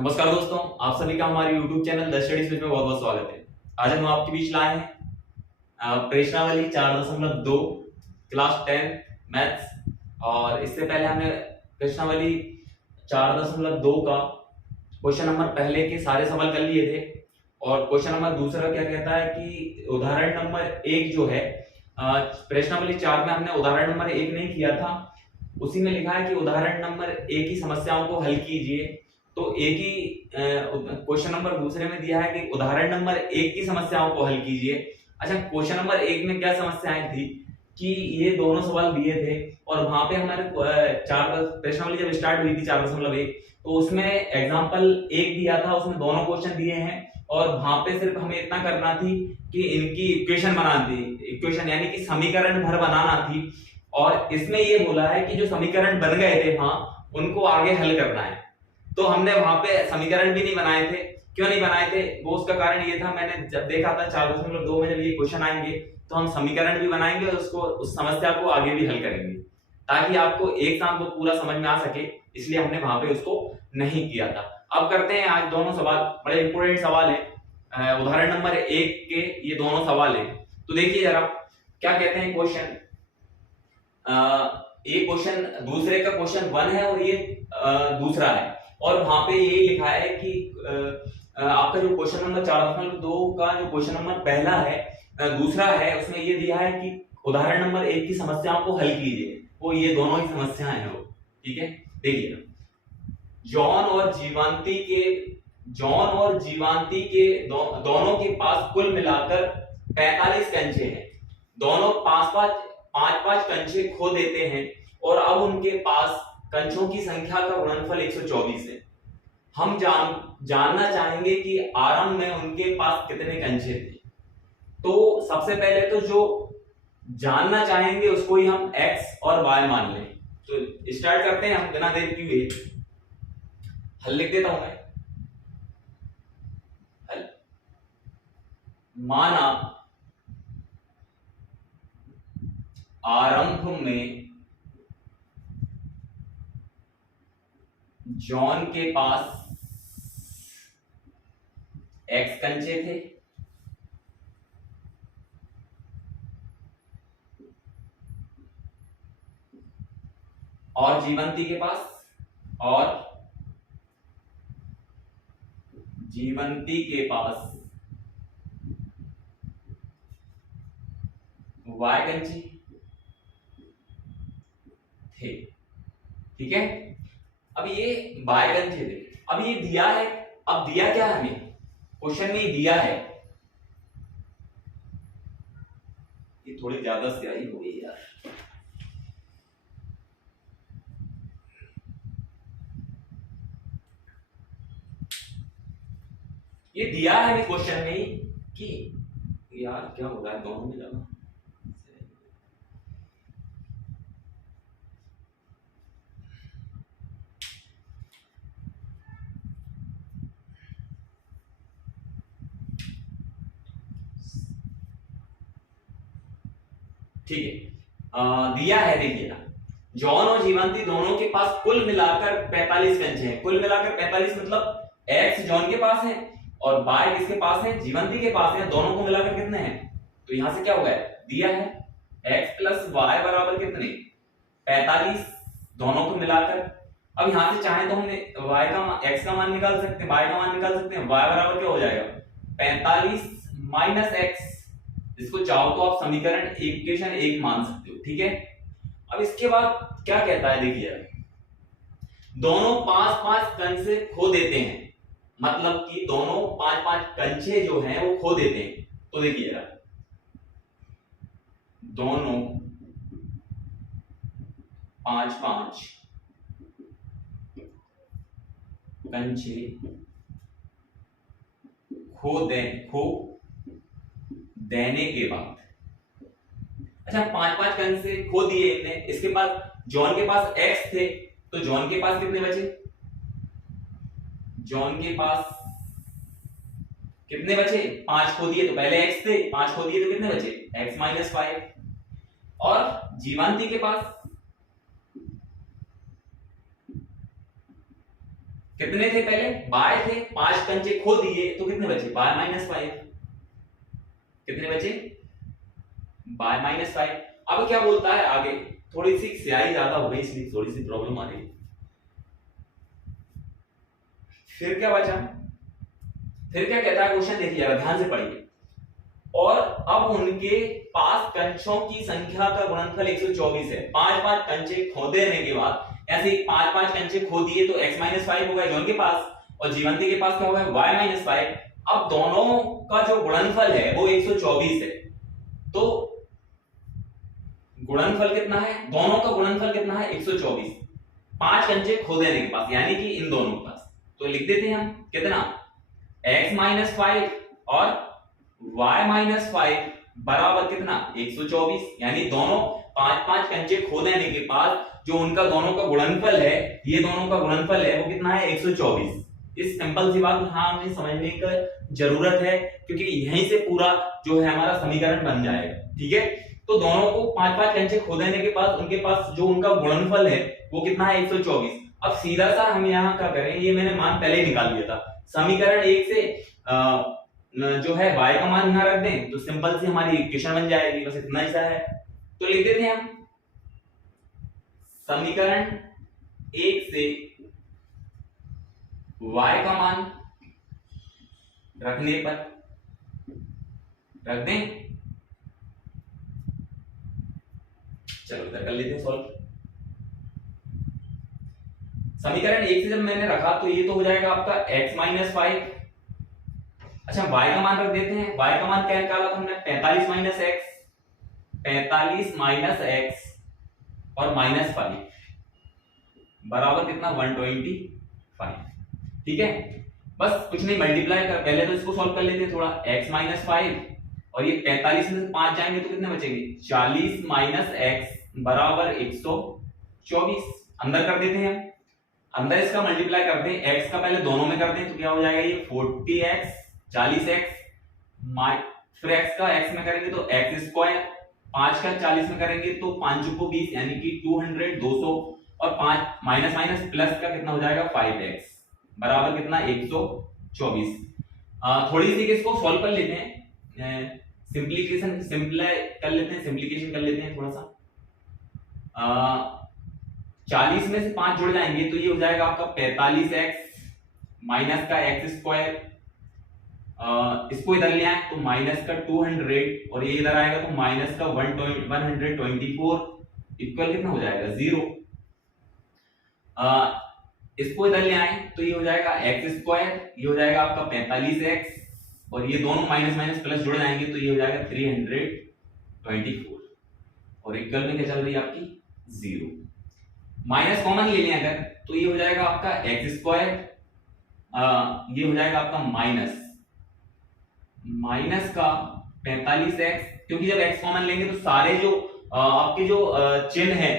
नमस्कार दोस्तों, आप सभी का हमारे YouTube channel the study switch में बहुत बहुत स्वागत है। आज हम आपके बीच लाए हैं प्रश्नावली 4.2 क्लास 10 मैथ्स। और इससे पहले हमने प्रश्नावली 4.2 का क्वेश्चन नंबर पहले के सारे सवाल कर लिए थे। और क्वेश्चन नंबर दूसरा क्या कहता है कि उदाहरण नंबर 1 जो है, प्रश्नावली 4 में हमने उदाहरण नंबर 1 नहीं किया था, उसी में लिखा है कि उदाहरण नंबर 1 की समस्याओं को हल कीजिए। तो एक ही क्वेश्चन नंबर दूसरे में दिया है कि उदाहरण नंबर 1 की समस्याओं को हल कीजिए। अच्छा, क्वेश्चन नंबर 1 में क्या समस्याएं थी कि ये दोनों सवाल दिए थे और वहां पे हमारे प्रश्नावली जब स्टार्ट हुई थी 4.1, तो उसमें एग्जांपल 1 दिया था, उसमें दोनों क्वेश्चन दिए हैं और वहां पे सिर्फ हमें इतना करना थी कि इनकी इक्वेशन बनानी थी, इक्वेशन यानी कि समीकरण भर बनाना थी। और इसमें ये बोला है कि जो समीकरण बन गए थे वहां, उनको आगे हल करना है। तो हमने वहां पे समीकरण भी नहीं बनाए थे। क्यों नहीं बनाए थे? वो उसका कारण ये था, मैंने जब देखा था 4.2 में जब ये क्वेश्चन आएंगे तो हम समीकरण भी बनाएंगे और उसको उस समस्या को आगे भी हल करेंगे, ताकि आपको एक साथ वो पूरा समझ में आ सके। इसलिए हमने वहां पे उसको नहीं किया था। अब करते हैं आज दोनों सवाल, बड़े इंपोर्टेंट सवाल है। उदाहरण नंबर 1 के ये दोनों सवाल है। तो देखिए जरा क्या कहते हैं क्वेश्चन। ये क्वेश्चन दूसरे का क्वेश्चन 1 है और ये दूसरा है। और वहां पे ये लिखा है कि आपका जो क्वेश्चन नंबर 4.2 का जो क्वेश्चन नंबर पहला है, दूसरा है, उसमें ये दिया है कि उदाहरण नंबर 1 की समस्याओं को हल कीजिए। वो ये दोनों ही समस्याएं हैं वो, ठीक है। देखिए, जॉन और जीवांती के दोनों के पास कुल मिलाकर 45 कंचे हैं। दोनों पांच पांच कंचे खो देते हैं और अब उनके पास कंचों की संख्या का गुणनफल 124 है। हम जानना चाहेंगे कि आरंभ में उनके पास कितने कंचे थे। तो सबसे पहले तो जो जानना चाहेंगे उसको ही हम x और y मान लें। तो स्टार्ट करते हैं हम बिना देर किए। हल लिख देता हूं मैं। हल माना आरंभ में जॉन के पास x कंचे थे और जीवंती के पास y कंचे थे, ठीक है। अब ये y कंचे थे, अब ये दिया है। अब दिया क्या है हमें? क्वेश्चन में दिया है, ये थोड़ी ज्यादा स्याही हो गई यार। ये दिया है हमें क्वेश्चन में कि यार क्या हो रहा है दोनों में जाना। ठीक है, दिया है। देखिए, जॉन और जीवंती दोनों के पास कुल मिलाकर 45 कंचे हैं। कुल मिलाकर 45 मतलब x जॉन के पास है और y किसके पास है? जीवंती के पास है। दोनों को मिलाकर कितने हैं? तो यहां से क्या होगा, दिया है x प्लस y बराबर कितने? 45 दोनों को मिलाकर। अब यहां से चाहे तो हम x का मान निकाल सकते हैं, y का मान निकाल सकते हैं। y बराबर क्या हो जाएगा? 45 माइनस x। इसको चाहो तो आप समीकरण इक्वेशन 1 मान सकते हो, ठीक है। अब इसके बाद क्या कहता है, देखिए, दोनों 5-5 कंचे खो देते हैं, मतलब कि दोनों 5-5 कंचे जो हैं वो खो देते हैं। तो देखिए, दोनों 5-5 कंचे खो देने के बाद, अच्छा 5-5 कंचे खो दिए इनने। इसके पास जॉन के पास x थे, तो जॉन के पास कितने बचे? जॉन के पास कितने बचे? 5 खो दिए तो पहले x थे, 5 खो दिए तो कितने बचे? x minus 5। और जीवांती के पास कितने थे पहले, बाय थे, 5 कंचे खो दिए तो कितने बचे, बाय माइनस 5। कितने बचे, बाय माइनस 5। अब क्या बोलता है आगे, थोड़ी सी स्याही ज्यादा हो गई इसलिए थोड़ी सी प्रॉब्लम आ रही। फिर क्या बचा, फिर क्या कहता है क्वेश्चन, देखिए जरा ध्यान से पढ़िए। और अब उनके पास कंचों की संख्या का गुणनफल 124 है। 5-5 कंचे खो देने के बाद, ऐसे 5-5 कंचे खो दिए तो x माइनस 5 हो गया जॉन के पास, और जीवंती के पास क्या होगा, y माइनस 5। अब दोनों का जो गुणनफल है वो 124 है। तो गुणनफल कितना है, दोनों का गुणनफल कितना है, 124। 5 कंचे खो देने के पास, यानी कि इन दोनों के पास, तो लिख देते हैं हम कितना, x माइनस 5 और y माइनस 5 बराबर कितना, 124। यानी दोनों 5-5 कंचे खो देने के बाद जो उनका दोनों का गुणनफल है, ये दोनों का गुणनफल है वो कितना है, 124। इस सिंपल सी बात हाँ हमें समझने की जरूरत है, क्योंकि यहीं से पूरा जो है हमारा समीकरण बन जाएगा। ठीक है, तो दोनों को 5-5 कंचे खो देने के बाद उनके पास जो उनका गुणनफल है वो कितना है, 124। अब सीधा सा हम यहाँ क्या करें, ये मैंने मान पहले ही निकाल लिया था, समीकरण 1 से जो है y का मान यहां रख दें तो सिंपल सी हमारी इक्वेशन बन जाएगी, बस इतना ही सा है। तो लिख देते हैं हम समीकरण 1 से y का मान रखने पर, रख दें, चलो इधर कर लेते हैं सॉल्व। समीकरण 1 से जब मैंने रखा तो ये तो हो जाएगा आपका x माइनस 5। अच्छा y का मान रख देते हैं, y का मान क्या निकाला था हमने, 45 माइनस x, 45 माइनस x और माइनस 5 बराबर कितना, 125। ठीक है, बस कुछ नहीं, मल्टीप्लाई कर, पहले तो इसको सॉल्व कर लेते हैं थोड़ा, x माइनस 5 और ये 45 में से 5 जाएंगे तो कितने बचेंगे, 40 माइनस x बराबर 124। अंदर कर देते हैं, अंदर इसका मल्टीप्लाई करते हैं, x का पहले दोनों में करते हैं तो क्या हो जाएगा, ये 40x 40x, फिर x का x में करेंगे तो x स्क्वायर, 5 का 40 में करेंगे तो 5 को 20 यानी कि 200 200, और 5 माइनस माइनस प्लस का कितना हो जाएगा, 5x बराबर कितना, 124। थोड़ी सी इसको सॉल्व कर लेते हैं, सिंप्लीकेशन सिंप्लाई कर लेते हैं, सिंप्लीकेशन कर लेते हैं थोड़ा सा। 40 में से 5 जुड़ जाएंगे तो ये हो जाएगा आपका 45x माइनस का x स्क्वायर, इसको इधर ले आए तो माइनस का 200 और ये इधर आएगा तो माइनस का 124 इक्वल कितना हो जाएगा, 0। इसको इधर ले आए तो ये हो जाएगा x स्क्वायर, ये हो जाएगा आपका 45x और ये दोनों माइनस माइनस प्लस जुड़ जाएंगे तो ये हो जाएगा 324 और इक्वल में क्या चल रही है आपकी, 0। माइनस कॉमन ले लें अगर तो ये हो जाएगा आपका x स्क्वायर, ये हो जाएगा आपका माइनस का 45x, क्योंकि जब x कॉमन लेंगे तो सारे जो आपके जो चिन्ह है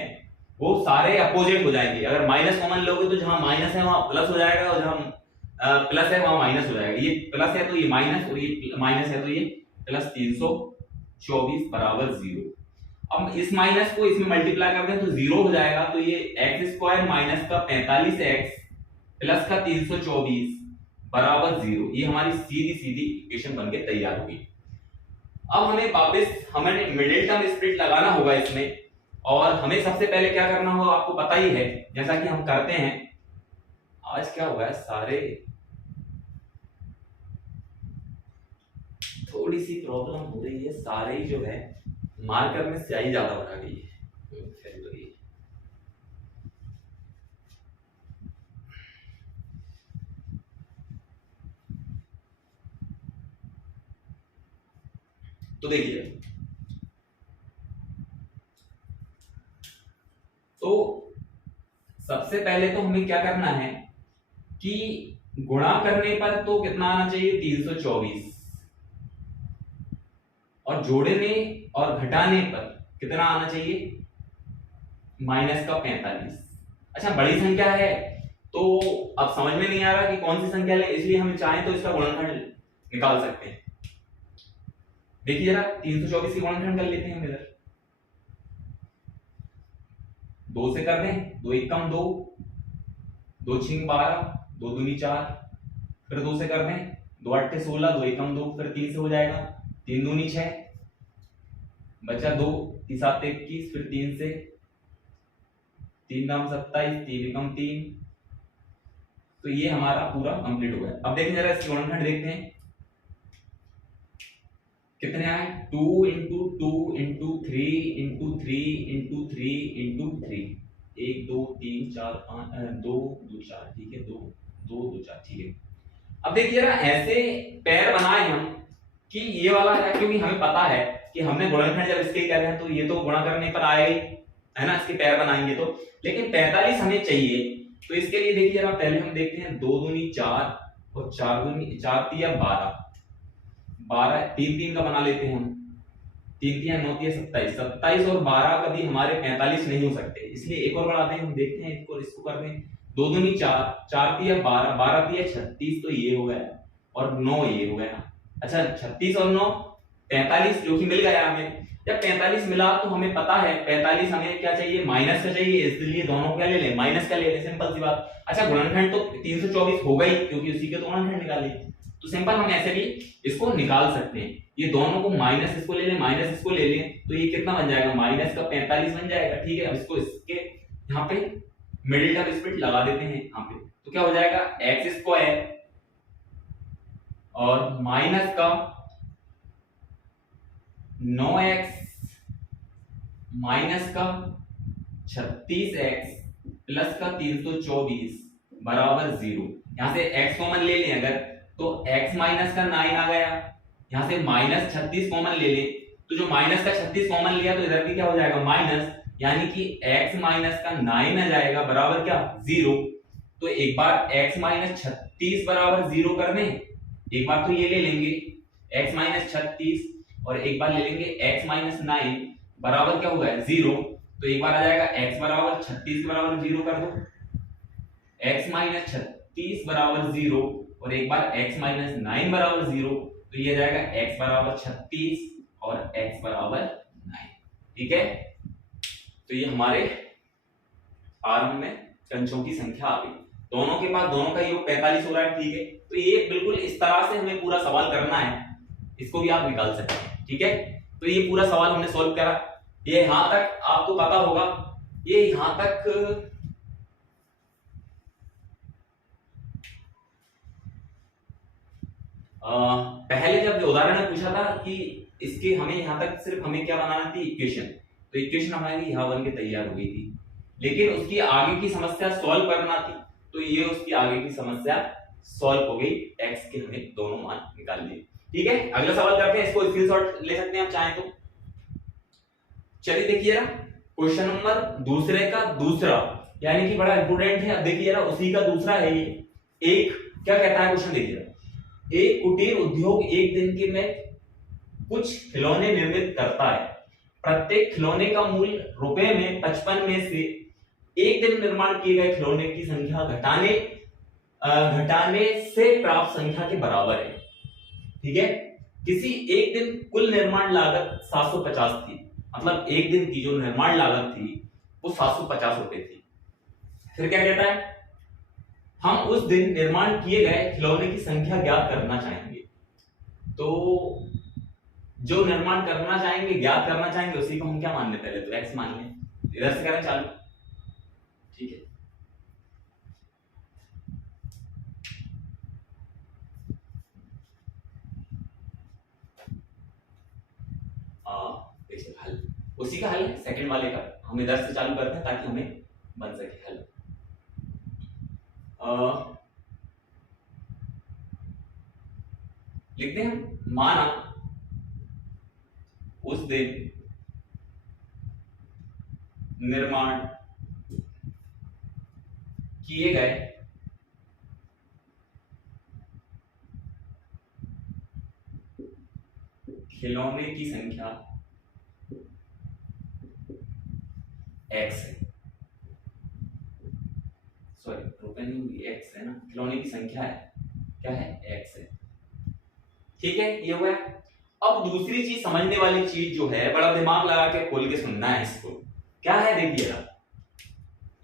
वो सारे अपोजिट हो जाएंगे। अगर माइनस कॉमन लोगे तो जहां माइनस है वहां प्लस हो जाएगा और जहां प्लस है वहां माइनस हो जाएगा। ये प्लस है तो ये माइनस और ये माइनस है तो ये प्लस 324 बराबर 0। अब इस माइनस को इसमें मल्टीप्लाई कर दें तो 0 हो जाएगा, तो ये x स्क्वायर माइनस का 45x प्लस का 324 बराबर 0। ये हमारी सीधी सीधी इक्वेशन बनके तैयार होगी। अब हमें मिडिल टर्म स्प्लिट लगाना होगा इसमें, और हमें सबसे पहले क्या करना होगा आपको पता ही है, जैसा कि हम करते हैं। आज क्या हुआ है, सारे थोड़ी सी प्रॉब्लम हो रही है, सारे ही जो है मार्कर में स्याही ज्यादा बना गई है। तो देखिए, तो सबसे पहले तो हमें क्या करना है कि गुणा करने पर तो कितना आना चाहिए, 324, और जोड़ने और घटाने पर कितना आना चाहिए, माइनस का 45। अच्छा बड़ी संख्या है तो अब समझ में नहीं आ रहा कि कौन सी संख्या ले, इसलिए हम चाहें तो इसका गुणनखंड निकाल सकते हैं। देखिए जरा 324 की गुणनखंड कर लेते हैं हम इधर, 2 से कर दें, 2 एकम 2, 2 छिंग 12, 2 दूनी 4, फिर 2 से कर दें, 2 8 16, 2 एकम 2, फिर 3 से हो जाएगा, 3 दूनी 6, बचा 2, 3 7 21, फिर 3 से, 3 दाम 27, 3 एकम 3। तो ये हमारा पूरा कंप्लीट हो गया। अब देखें जरा इसके गुणनखंड देखते हैं कितने आए, 2 into 2 into 3 into 3 into 3 into 3, 1 2 3 4 5 2 2 4, ठीक है, 2 2 2 4, ठीक है। अब देखिए ना ऐसे पैर बनाए हम कि ये वाला है, क्योंकि हमें पता है कि हमने गुणनखंड जब इसके कर रहे हैं तो ये तो गुणा करने पर आएगा ही, है ना, इसके पैर बनाएंगे तो। लेकिन 45 हमें चाहिए, तो इसके लिए देखिए जरा पहले हम देखते हैं, 2 दूनी 4 और 4 दूनी 4 तिया 12, 12 3 3 का बना लेते हैं हम, 3 तिया 9 तिया 27, 27 और 12 कभी हमारे 45 नहीं हो सकते, इसलिए एक और बढ़ाते हैं हम, देखते हैं इसको करते हैं, 2 दूनी 4, 4 तिया 12, 12 तिया 36, तो ये हो गया, और 9 ये हो गया। अच्छा 36 और 9 45 जो कि मिल गया हमें। जब 45 मिला तो हमें पता है 45 हमें क्या चाहिए, माइनस का चाहिए, इसलिए दोनों क्या ले लें, माइनस का ले लें, सिंपल सी बात। अच्छा गुणनखंड तो 324 हो गई क्योंकि उसी के तो गुणनखंड निकाले, तो सिंपल हम ऐसे भी इसको निकाल सकते हैं। ये दोनों को माइनस इसको ले लें, माइनस इसको ले लें, तो ये कितना बन जाएगा, माइनस का 45 बन जाएगा, ठीक है। अब इसको इसके यहाँ पे मिडिल टर्म स्प्लिट लगा देते हैं यहाँ पे, तो क्या हो जाएगा, एक्स स्क्वायर और माइनस का 9x माइनस का 36x प्लस का 324 बराबर 0। यहां से x कॉमन ले लें अगर, तो x माइनस का 9 आ गया, यहां से माइनस 36 कॉमन ले लें, तो जो माइनस का 36 कॉमन लिया तो इधर भी क्या हो जाएगा माइनस, यानी कि x माइनस का 9 आ जाएगा बराबर क्या 0। तो एक बार x माइनस 36 बराबर 0 कर दें, एक बार तो ये ले लेंगे x माइनस 36 और एक बार ले लेंगे x माइनस 9 बराबर क्या होगा 0। तो एक बार आ जाएगा x बराबर 36 बराबर 0 कर दो, x माइनस 36 बराबर 0 और एक बार x माइनस 9 बराबर 0, तो ये जाएगा x बराबर 36 और x बराबर 9, ठीक है। तो ये हमारे आरंभ में कंचों की संख्या आ गई, दोनों के पास दोनों का योग 45 हो रहा है, ठीक है। तो ये बिल्कुल इस तरह से हमें पूरा सवाल करना है, इसको भी आप निकाल सकते हैं, ठीक है। तो ये पूरा सवाल हमने सॉल्व करा, ये यहां तक आपको पता होगा, ये यहां तक पहले जब उदाहरण में पूछा था कि इसके हमें यहां तक सिर्फ हमें क्या बनाना थी इक्वेशन, तो इक्वेशन हमारी यहां बन के तैयार हो गई थी, लेकिन उसकी आगे की समस्या सॉल्व करना थी, तो ये उसकी आगे की समस्या सॉल्व हो गई, x के हमें दोनों मान निकाल लिए, ठीक है। अगला सवाल करते हैं, इसको स्क्रीनशॉट ले सकते हैं आप चाहें तो। चलिए देखिए ना, क्वेश्चन नंबर दूसरे का दूसरा, यानी कि बड़ा इंपोर्टेंट है। अब देखिए ना, उसी का दूसरा है ये। एक क्या कहता है क्वेश्चन, देखिए एक कुटीर उद्योग एक दिन के में कुछ खिलौने निर्मित करता है, प्रत्येक खिलौने का मूल्य रुपए में 55 में से एक दिन निर्माण किए गए खिलौने की संख्या घटाने से प्राप्त संख्या के बराबर है, ठीक है। किसी एक दिन कुल निर्माण लागत 750 थी, मतलब एक दिन की जो निर्माण लागत थी वो 750 रुपए थी। फिर क्या कहता है, हम उस दिन निर्माण किए गए खिलौने की संख्या ज्ञात करना चाहेंगे। तो जो निर्माण करना चाहेंगे, ज्ञात करना चाहेंगे, उसी को हम क्या मान लें, पहले तो x मान लें, इधर से करें चालू, ठीक है। देखिए हल उसी का हल है, सेकंड वाले का हम इधर से चालू करते हैं ताकि हमें बन सके हल। लिखते हैं, माना उस दिन निर्माण किए गए खिलौने की संख्या x है, सॉरी रुपए नहीं होगी, x है ना, खिलौने की संख्या है, क्या है x है, ठीक है। ये हुआ। अब दूसरी चीज समझने वाली चीज जो है, बड़ा दिमाग लगा के खोल के सुनना है इसको, क्या है देखिएगा,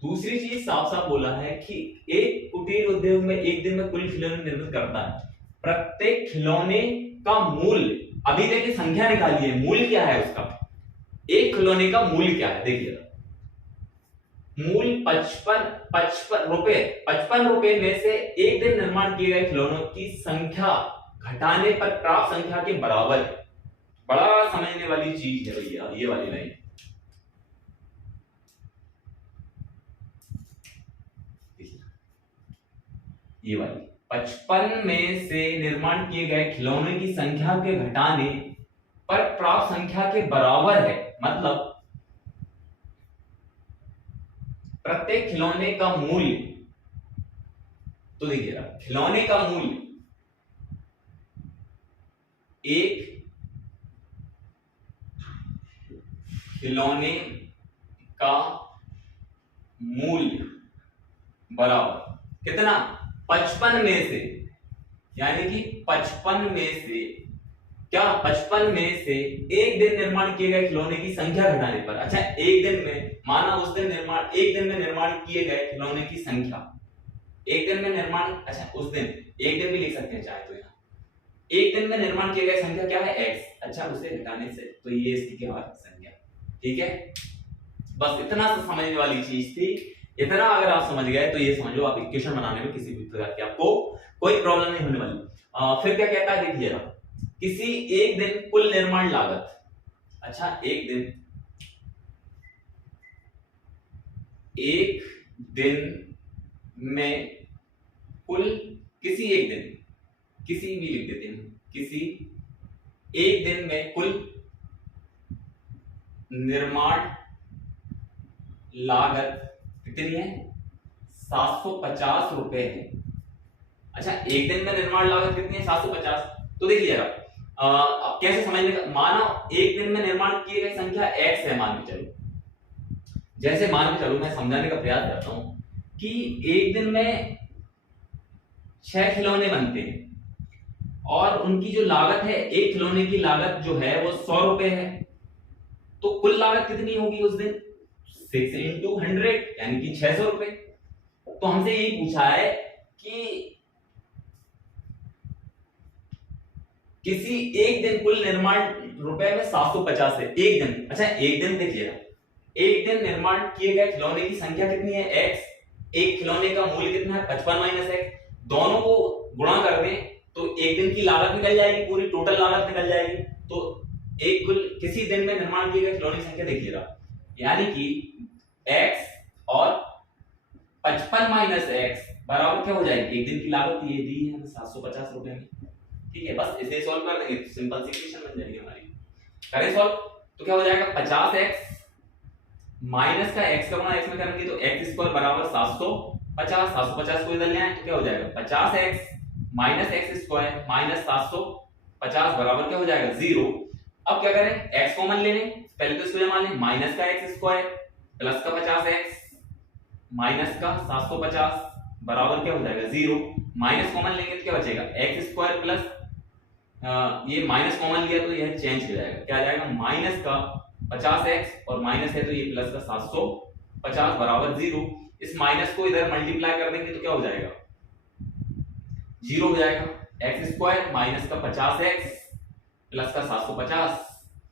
दूसरी चीज साफ साफ बोला है कि एक कुटीर उद्योग में एक दिन में कुल खिलौने निर्मित करता है। प्रत्येक खिलौने का मूल्य, अभी देखिए संख्या निकालिए, मूल्य क्या है उसका, एक खिलौने का मूल्य क्या है देखिए, मूल्य 55 रुपए में से एक दिन निर्माण किए गए खिलौनों की संख्या घटाने पर प्राप्त संख्या के बराबर है। बड़ा समझने वाली चीज है भैया ये वाली लाइन। ये वाली 55 में से निर्माण किए गए खिलौने की संख्या के घटाने पर प्राप्त संख्या के बराबर है, मतलब प्रत्येक खिलौने का मूल्य, तो देखिएगा खिलौने का मूल्य, एक खिलौने का मूल्य बराबर कितना, 55 में से, यानी कि 55 में से क्या, 55 में से एक दिन निर्माण किए गए खिलौने की संख्या घटाने पर, अच्छा एक दिन में, माना उस दिन निर्माण, एक दिन में निर्माण किए गए खिलौने की संख्या, एक दिन में निर्माण, अच्छा उस दिन, एक दिन भी लिख सकते हैं चाहे तो, यहाँ एक दिन में निर्माण किए गए संख्या क्या है x, अच्छा उसे घटाने से, तो ये इसकी क्या है संख्या, ठीक है। बस इतना सा समझने वाली चीज थी, इतना अगर आप समझ गए तो ये समझ लो आप इक्वेशन बनाने में किसी भी प्रकार की आपको कोई प्रॉब्लम नहीं होने वाली। फिर क्या कहता है देखिएगा, किसी एक दिन कुल निर्माण लागत, अच्छा एक दिन में कुल, किसी एक दिन, किसी भी लिख देते हैं, किसी एक दिन में कुल निर्माण लागत कितनी है, 750 रुपए है। अच्छा एक दिन में निर्माण लागत कितनी है, 750। तो देखिएगा अब कैसे समझने का, माना एक दिन में निर्माण किए गए संख्या x है, मान के चलो, जैसे मान के चलो मैं समझाने का प्रयास करता हूं कि एक दिन में 6 खिलौने बनते हैं और उनकी जो लागत है, एक खिलौने की लागत जो है वो 100 रुपए है, तो कुल लागत कितनी होगी उस दिन, 6 into 100 यानी कि 600 रुपए। तो हमसे यही पूछा है कि किसी एक दिन कुल निर्माण रुपए में 750 है, एक दिन, अच्छा एक दिन देखिएगा, एक दिन निर्माण किए गए खिलौने की संख्या कितनी है x, एक खिलौने का मूल्य कितना है 55 माइनस x, दोनों को गुणा कर दें तो एक दिन की लागत निकल जाएगी, पूरी टोटल लागत निकल जाएगी। तो एक कुल किसी दिन में निर्माण किए गए खिलौने की संख्या देखिएगा, यानी कि x और 55 माइनस x बराबर क्या हो जाएगी, एक दिन की लागत ये दी है 750 रुपए में, ठीक है। बस इसे सॉल्व कर देंगे तो सिंपल सी इक्वेशन बन जाएगी हमारी। करें सॉल्व तो क्या हो जाएगा, 50x माइनस का x का गुणा x में करेंगे तो x स्क्वायर बराबर 750, 750 को इधर ले आए तो क्या हो जाएगा, 50x minus x square minus 750 बराबर क्या हो जाएगा 0। अब क्या करें, x कॉमन ले लें, पहले तो इसको जमा लें, माइनस का x स्क्वायर प्लस का 50x माइनस का 750 बराबर क्या हो जाएगा 0, माइनस कॉमन लेंगे तो क्या बचेगा x स्क्वायर प्लस ये माइनस कॉमन लिया तो यह चेंज हो जाएगा, क्या आ जाएगा माइनस का 50x और माइनस है तो ये प्लस का 750 बराबर 0। इस माइनस को इधर मल्टीप्लाई कर देंगे तो क्या हो जाएगा 0 हो जाएगा, x स्क्वायर माइनस का 50x प्लस का 750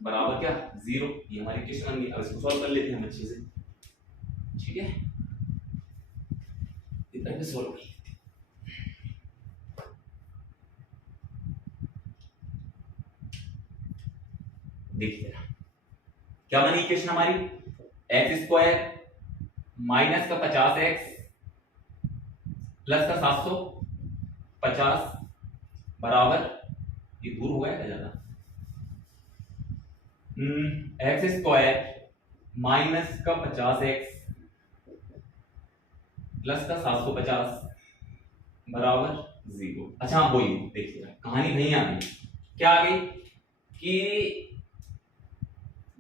बराबर क्या 0। ये हमारी इक्वेशन बन गई। अब इसको सॉल्व कर लेते हैं हम अच्छे से, ठीक है, इधर भी सॉल्व कर लेते हैं। देखिए क्या बनी इक्वेशन हमारी, एक्स स्क्वायर माइनस का 50x प्लस का 750 बराबर, ये दूर हो गया क्या ज्यादा, एक्स स्क्वायर माइनस का 50x प्लस का 750 बराबर 0। अच्छा आप बोलिए, देखिएगा कहानी नहीं आ गई, क्या आ गई कि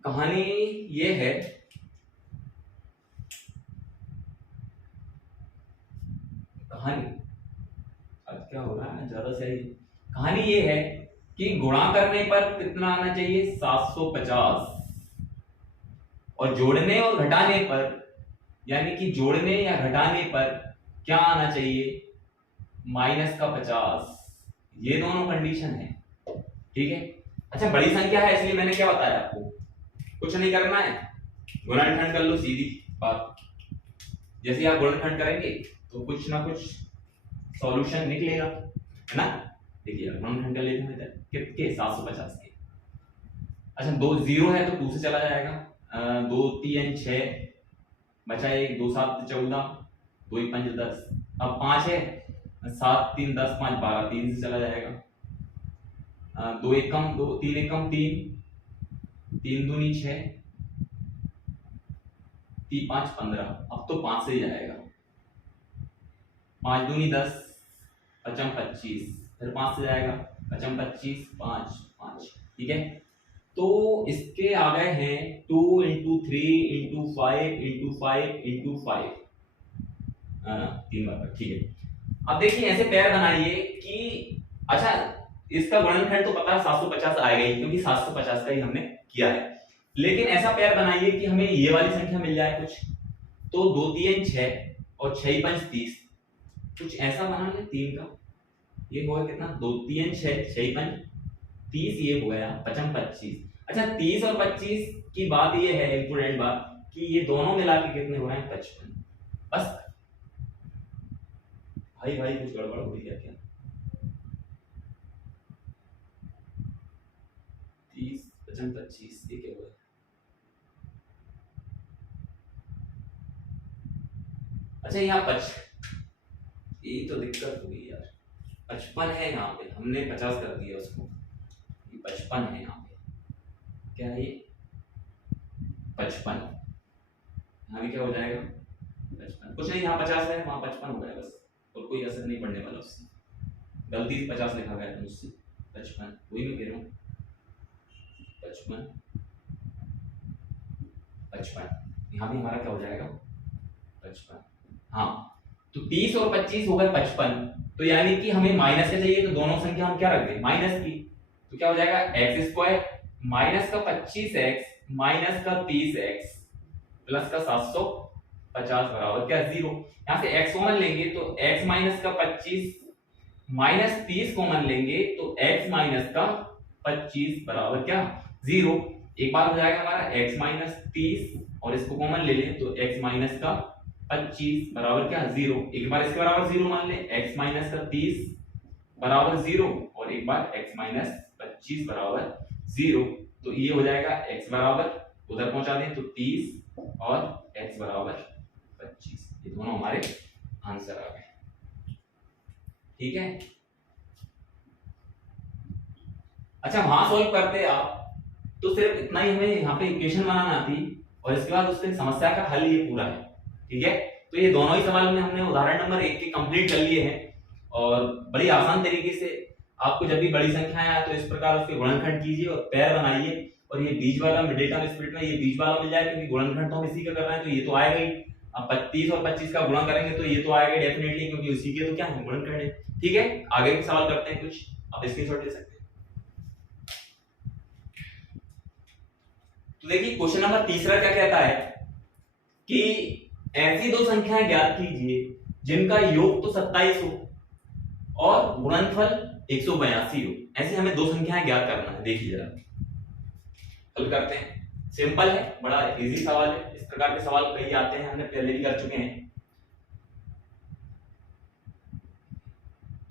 कहानी ये है कहानी, अब क्या हो रहा है ज्यादा सही, कहानी ये है कि गुणा करने पर कितना आना चाहिए 750 और जोड़ने और घटाने पर यानी कि जोड़ने या घटाने पर क्या आना चाहिए, -50। ये दोनों कंडीशन है, ठीक है। अच्छा, बड़ी संख्या है इसलिए मैंने क्या बताया आपको, कुछ नहीं करना है, गुणनखंड कर लो, सीधी बात। जैसे आप गुणनखंड करेंगे तो कुछ ना कुछ सॉल्यूशन निकलेगा, है ना। देखिए गुणनखंड कर लेते हैं कितने, 750 के। अच्छा, 2 0 है तो 2 से चला जाएगा, 2 3 6 बचा 1, 2 7 14, 2 5 10, अब 5 है, 7 3 10 5 12, 3 से चला जाएगा, 2 1 कम 2, 3 1 कम 3, 3 दूनी 6, 3 5 15, अब तो 5 से ही जाएगा, 5 दूनी 10, 5 25, फिर 5 से जाएगा, 5 25 5 5, ठीक है। तो इसके आ गए हैं 2 × 3 × 5 × 5 × 5, 3 बार, ठीक है। अब देखिए ऐसे पेयर बनाइए कि, अच्छा इसका गुणनखंड तो पता है 750 आएगा ही, क्योंकि 750 का ही हमने किया है, लेकिन ऐसा पेयर बनाइए कि हमें ये वाली संख्या मिल जाए कुछ, तो 2 3 6 और 6 5 30, कुछ ऐसा बना ले 3 का, ये होगा कितना, 2 3 6 6 5 30, ये हो गया 5 25। अच्छा 30 और 25 की बात ये है, इंपोर्टेंट बात, कि ये दोनों मिला के कितने हो रहे हैं, 55। बस भाई भाई कुछ गड़बड़ हो रही है क्या, 30 55 25, ये क्या हुआ, अच्छा यहाँ 5, ये तो दिक्कत हुई यार, 55 है यहाँ पे, हमने 50 कर दिया उसको, ये 55 है यहाँ पे, क्या है ये 55, यहाँ भी क्या हो जाएगा 55, कुछ नहीं, यहाँ 50 है वहाँ 55 हो गया बस, और कोई असर नहीं पड़ने वाला उससे, गलती से 50 लिखा गया था मुझसे, 55 वही मैं कह रहा हूँ, 55 55, यहाँ भी हमारा क्या हो जाएगा 55, हाँ। तो 30 और 25 हो गए 55, तो यानी कि हमें माइनस के चाहिए, तो दोनों संख्या हम क्या रख दें, माइनस की, तो क्या हो जाएगा x² माइनस का 25x माइनस का 30x प्लस का 750 बराबर क्या 0। यहाँ से x कॉमन लेंगे तो x माइनस का 25 माइनस 30 कॉमन लेंगे तो x माइनस का 25 बराबर क्या 0। एक बार हो जाएगा हमारा x माइनस 30 और इसको कॉमन ले लें तो x माइनस का 25 बराबर क्या 0। एक बार इसके बराबर 0 मान लें, x माइनस का 30 बराबर 0 और एक बार x माइनस 25 बराबर 0। तो ये हो जाएगा x बराबर, उधर पहुंचा दें तो 30 और x बराबर 25, ये दोनों हमारे आंसर आ गए, ठीक है। अच्छा वहां सॉल्व करते आप तो सिर्फ इतना ही हमें यहाँ पे इक्वेशन बनाना थी और इसके बाद उसके समस्या का हल ये पूरा है, ठीक है। तो ये दोनों ही सवाल में हमने उदाहरण नंबर 1 के कंप्लीट कर लिए हैं और बड़ी आसान तरीके से आपको जब भी बड़ी संख्याएं आए तो इस प्रकार उसके गुणनखंड कीजिए और पेयर बनाइए, और ये बीच वाला मिडिल टर्म स्प्लिट में ये बीच वाला मिल जाए, क्योंकि गुणनखंड तो हम इसी का कर रहे हैं तो ये तो आएगा ही। अब 25 और 25 का गुणा करेंगे तो ये तो आएगा डेफिनेटली, क्योंकि उसी के तो क्या है गुणनखंड है, ठीक है। आगे भी सवाल करते हैं कुछ, आप स्क्रीनशॉट ले सकते हैं। तो देखिए क्वेश्चन नंबर तीसरा क्या कहता है कि ऐसी दो संख्याएं ज्ञात कीजिए जिनका योग तो 27 हो और गुणनफल 182 हो। ऐसे हमें दो संख्याएं ज्ञात करना है, देखिए जरा हल करते हैं। सिंपल है, बड़ा इजी सवाल है, इस प्रकार के सवाल कई आते हैं, हमने पहले भी कर चुके हैं।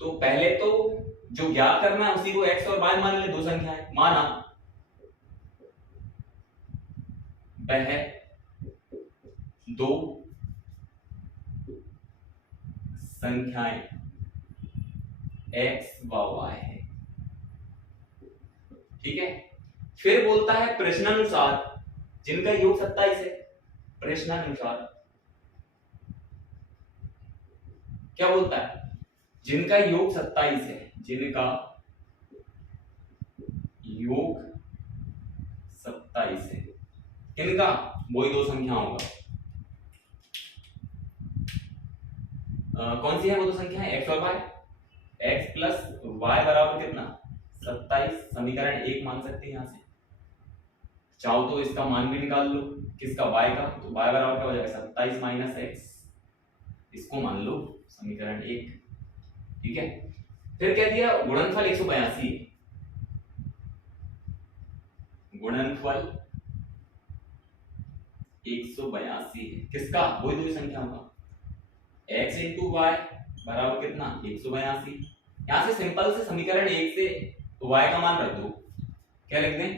तो पहले तो जो ज्ञात करना है उसी को x और y मान ले, दो संख्याएं माना वह दो संख्याएं x व y है, ठीक है। फिर बोलता है प्रश्नानुसार जिनका योग 27 है, प्रश्नानुसार क्या बोलता है, जिनका योग 27 है, जिनका योग 27 है, इनका वही दो संख्याओं का कौन सी है वो दो संख्या है, x और y, x प्लस y बराबर कितना 27, समीकरण 1 मान सकते हैं यहां से। चाहो तो इसका मान भी निकाल लो, किसका, y का, तो y बराबर क्या हो जाएगा 27 माइनस x, इसको मान लो समीकरण 1। ठीक है, फिर कह दिया गुणनफल 182 है, गुणनफल 182 है किसका, वही दो संख्याओं का, x इंटू वाई बराबर कितना 182। यहां से सिंपल से समीकरण 1 से y का मान रख दो, क्या लिख दें,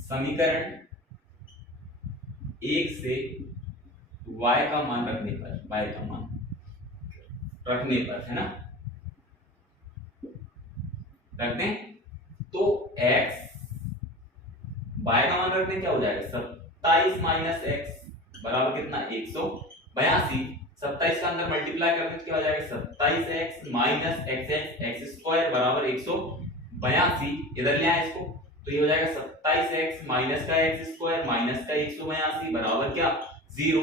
समीकरण 1 से y का मान रखने पर, y का मान रखने पर, है ना, रख दें तो x y का मान रखने क्या हो जाएगा 27 माइनस x बराबर कितना 182। 27 का अंदर मल्टीप्लाई करने तो क्या हो जाएगा 27x माइनस x स्क्वायर बराबर 182। इधर ले आए इसको तो ये हो जाएगा 27x माइनस का x स्क्वायर माइनस का 182 बराबर क्या 0।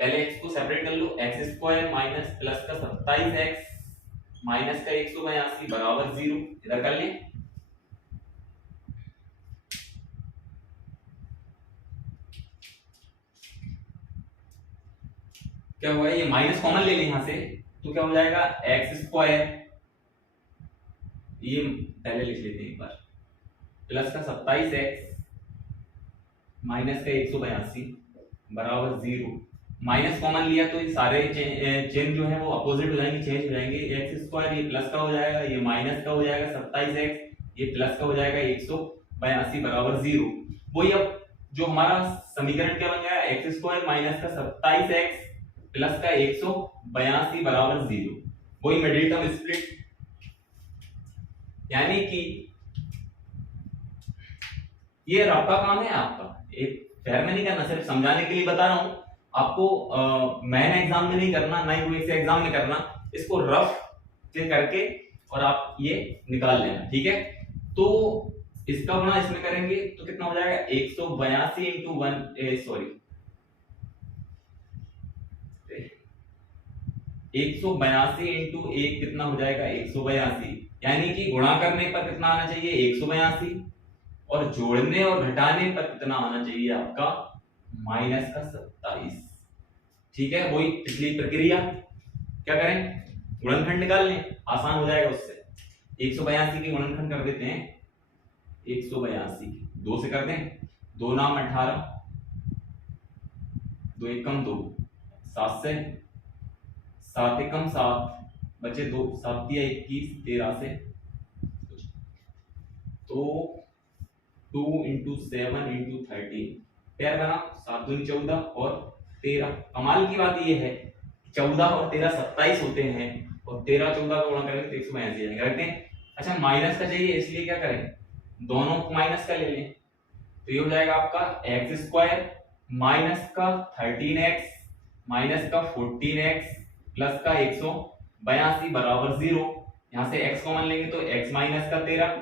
पहले x को सेपरेट कर लो, x स्क्वायर माइनस प्लस का 27x माइनस का 182 बराबर 0, इधर कर लें। क्या हुआ, ये माइनस कॉमन ले लें यहां से तो क्या हो जाएगा एक्स स्क्वायर, ये पहले लिख लेते हैं एक बार, प्लस का 27x माइनस का 182 बराबर 0। माइनस कॉमन लिया तो ये सारे चेंज जो है वो अपोजिट हो जाएंगे, चेंज हो जाएंगे। एक्स स्क्वायर ये प्लस का हो जाएगा, ये माइनस का हो जाएगा 27x, ये प्लस का हो जाएगा 182 बराबर 0। वही अब जो हमारा समीकरण क्या बन गया, एक्स स्क्वायर माइनस का 27x प्लस का 182 बराबर 0। वही मिडिल टर्म स्प्लिट, यानी कि ये आपका काम है, आपका एक फेयर में नहीं करना, सिर्फ समझाने के लिए बता रहा हूं आपको। मैंने एग्जाम में नहीं करना, ना ही वो इसे एग्जाम में करना, इसको रफ से करके और आप ये निकाल लेना। ठीक है, तो इसका गुणा इसमें करेंगे तो कितना हो जाएगा 182 इंटू 1 सॉरी 182 इंटू 1 कितना हो जाएगा 182, यानी कि गुणा करने पर कितना आना चाहिए 182 और जोड़ने और घटाने पर कितना आना चाहिए आपका माइनस का 27। ठीक है, वही पिछली प्रक्रिया, क्या करें गुणनखंड निकाल लें, आसान हो जाएगा उससे। 182 की गुणनखंड कर देते हैं, 182 2 से कर दें, 2 नाम 18, 2 एकम 2, 7 से 7 एकम 7 बचे 2, 7 दिया 21, 13 से तो 2 इंटू 7 इंटू 13 पेयर बना, 7 दूनी 14 और 13। कमाल की बात यह है 14 और 13 27 होते हैं और 13 14 का गुणा करेंगे तो 182 जाएंगे, रखते हैं। अच्छा माइनस का चाहिए इसलिए क्या करें, दोनों को माइनस का ले लें तो ये हो जाएगा आपका एक्स स्क्वायर माइनस का 13x माइनस का 14x प्लस का 182 बराबर 0। यहां से x कॉमन लेंगे तो x माइनस का 13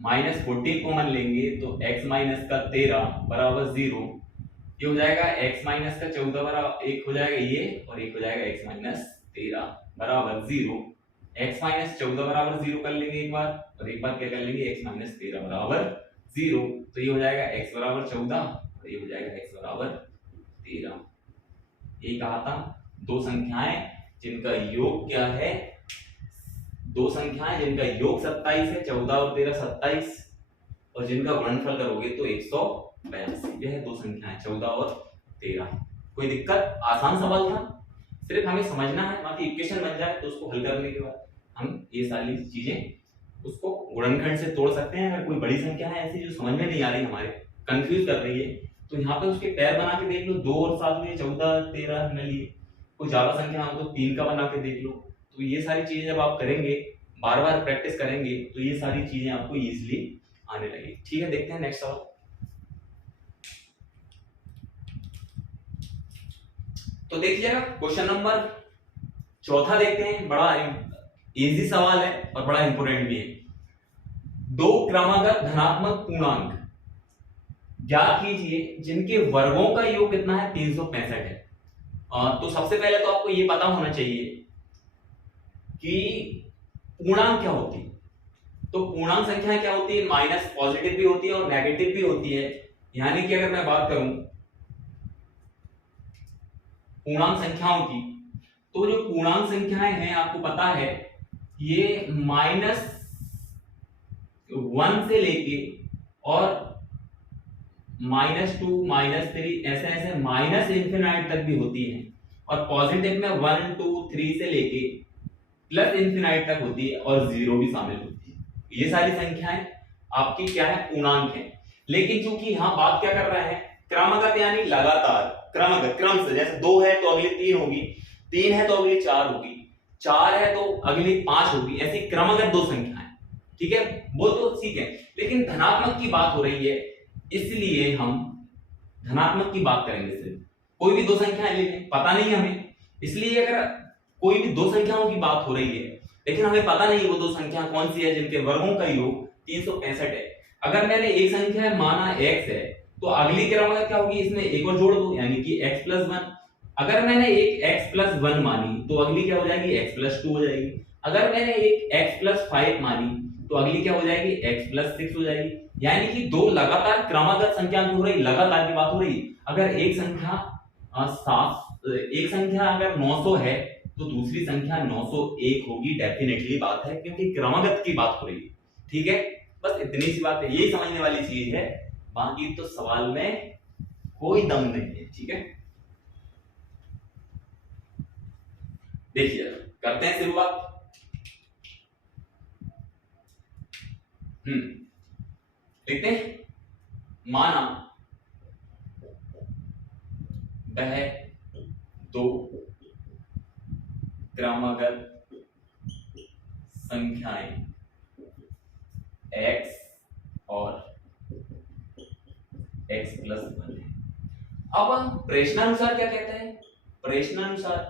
माइनस 14 कॉमन लेंगे तो x माइनस का 13 बराबर 0। ये हो जाएगा x माइनस का 14 बराबर 1 हो जाएगा ये, और 1 हो जाएगा x माइनस 13 बराबर 0। x माइनस 14 बराबर 0 कर लेंगे एक बार, और एक बार क्या कर लेंगे x माइनस 13 बराबर 0। तो ये हो जाएगा x बराबर 14 और ये हो जाएगा x बराबर 13। ये कहा था दो संख्याएं जिनका योग क्या है, दो संख्याएं जिनका योग 27 है, 14 और 13 27, और जिनका गुणनफल करोगे तो 182। यह दो संख्याएं 14 और 13। कोई दिक्कत, आसान सवाल था, सिर्फ हमें समझना है, बाकी इक्वेशन बन जाए तो उसको हल करने के बाद हम ये सारी चीजें उसको गुणनखंड से तोड़ सकते हैं। अगर कोई बड़ी संख्या है ऐसी जो समझ में नहीं आ रही, हमारे कंफ्यूज कर रही है, तो यहाँ पे उसके पैर बना के देख लो, 2 और 7 लिए 14 13 हमने लिए। कोई ज्यादा संख्या हो तो 3 का बना के देख लो। तो ये सारी चीजें जब आप करेंगे, बार बार प्रैक्टिस करेंगे, तो ये सारी चीजें आपको इजीली आने लगेगी। ठीक है, देखते हैं नेक्स्ट सवाल। तो देखिएगा क्वेश्चन नंबर 4 देखते हैं, बड़ा इजी सवाल है और बड़ा इंपोर्टेंट भी है। दो क्रमागत धनात्मक पूर्णांक ज्ञात कीजिए जिनके वर्गों का योग कितना है 365 है। तो सबसे पहले तो आपको ये पता होना चाहिए कि पूर्णांक क्या होती है। तो पूर्णांक संख्याएं क्या होती है, माइनस पॉजिटिव भी होती है और नेगेटिव भी होती है। यानी कि अगर मैं बात करूं पूर्णांक संख्याओं की, तो जो पूर्णांक संख्याएं हैं आपको पता है ये -1 से लेके और -2 -3 ऐसे ऐसे माइनस इंफिनाइट तक भी होती है, और पॉजिटिव में 1 2 3 से लेके प्लस इंफिनाइट तक होती है और 0 भी शामिल होती है। ये सारी संख्याएं आपकी क्या है, पूर्णांक है। लेकिन चूंकि यहां बात क्या कर रहे हैं, क्रमगत यानी लगातार, क्रमगत क्रम से, जैसे 2 है तो अगली 3 होगी, 3 है तो अगली 4 होगी, 4 है तो अगली 5 होगी, ऐसी क्रमगत दो संख्याएं, ठीक है, वो तो ठीक है। लेकिन धनात्मक की बात हो रही है, इसलिए हम धनात्मक की बात करेंगे। सिर्फ कोई भी दो संख्याएं ले लें, पता नहीं हमें, इसलिए अगर कोई भी दो संख्याओं की बात हो रही है लेकिन हमें पता नहीं वो दो संख्या कौन सी है जिनके वर्गों का योग 365 है। अगर मैंने एक संख्या माना x है तो अगली क्रमगत क्या होगी, इसमें एक और जोड़ दो यानी कि x+1। अगर मैंने एक x+1 मानी तो अगली क्या हो जाएगी, x+2 हो जाएगी। अगर मैंने एक x+5 मानी तो अगली क्या हो जाएगी, x+6 हो जाएगी। यानी कि दो लगातार क्रमगत संख्या की हो रही, लगातार की बात हो रही। अगर एक संख्या अगर 900 है तो दूसरी संख्या 901 होगी, डेफिनेटली बात है, क्योंकि क्रमगत की बात हो रही है। ठीक है, बस इतनी सी बात है, यही समझने वाली चीज है, बाकी तो सवाल में कोई दम नहीं है। ठीक है, देखिए करते हैं शुरुआत। देखते हैं, माना वह दो क्रमगत संख्याएं x और x+1 है। अब हम प्रश्नानुसार क्या कहते हैं, प्रश्नानुसार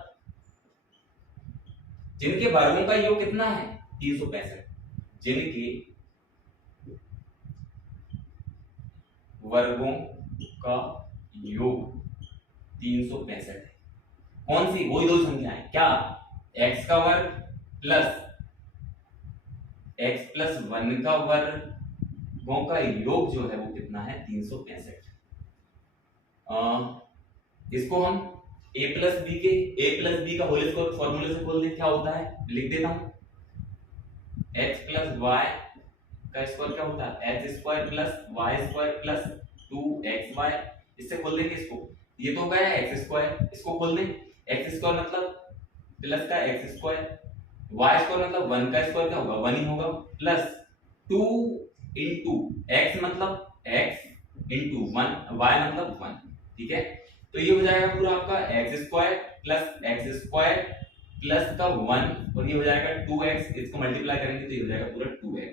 जिनके वर्गों का योग कितना है 365, जिनके वर्गों का योग 365 है। कौन सी, वही दो संख्याएं, क्या, x का वर्ग प्लस x+1 का वर्गों का योग जो है वो कितना है 365। इसको हम a+b का होल स्क्वायर फॉर्मूले से खोल दे, क्या होता है, लिख देता हूं, x+y का स्क्वायर क्या होता है, x² + y² + 2xy। इससे खोल देंगे इसको, ये तो हो गया x², इसको खोल दें, x² मतलब प्लस का x², y² मतलब 1 का स्क्वायर क्या होगा 1 ही होगा, प्लस 2 इंटू x मतलब x इंटू 1, y मतलब 1। ठीक है, तो ये हो जाएगा पूरा आपका x² + प्लस का 1 और ये हो जाएगा 2x, इसको मल्टीप्लाई करेंगे तो ये हो जाएगा पूरा 2x।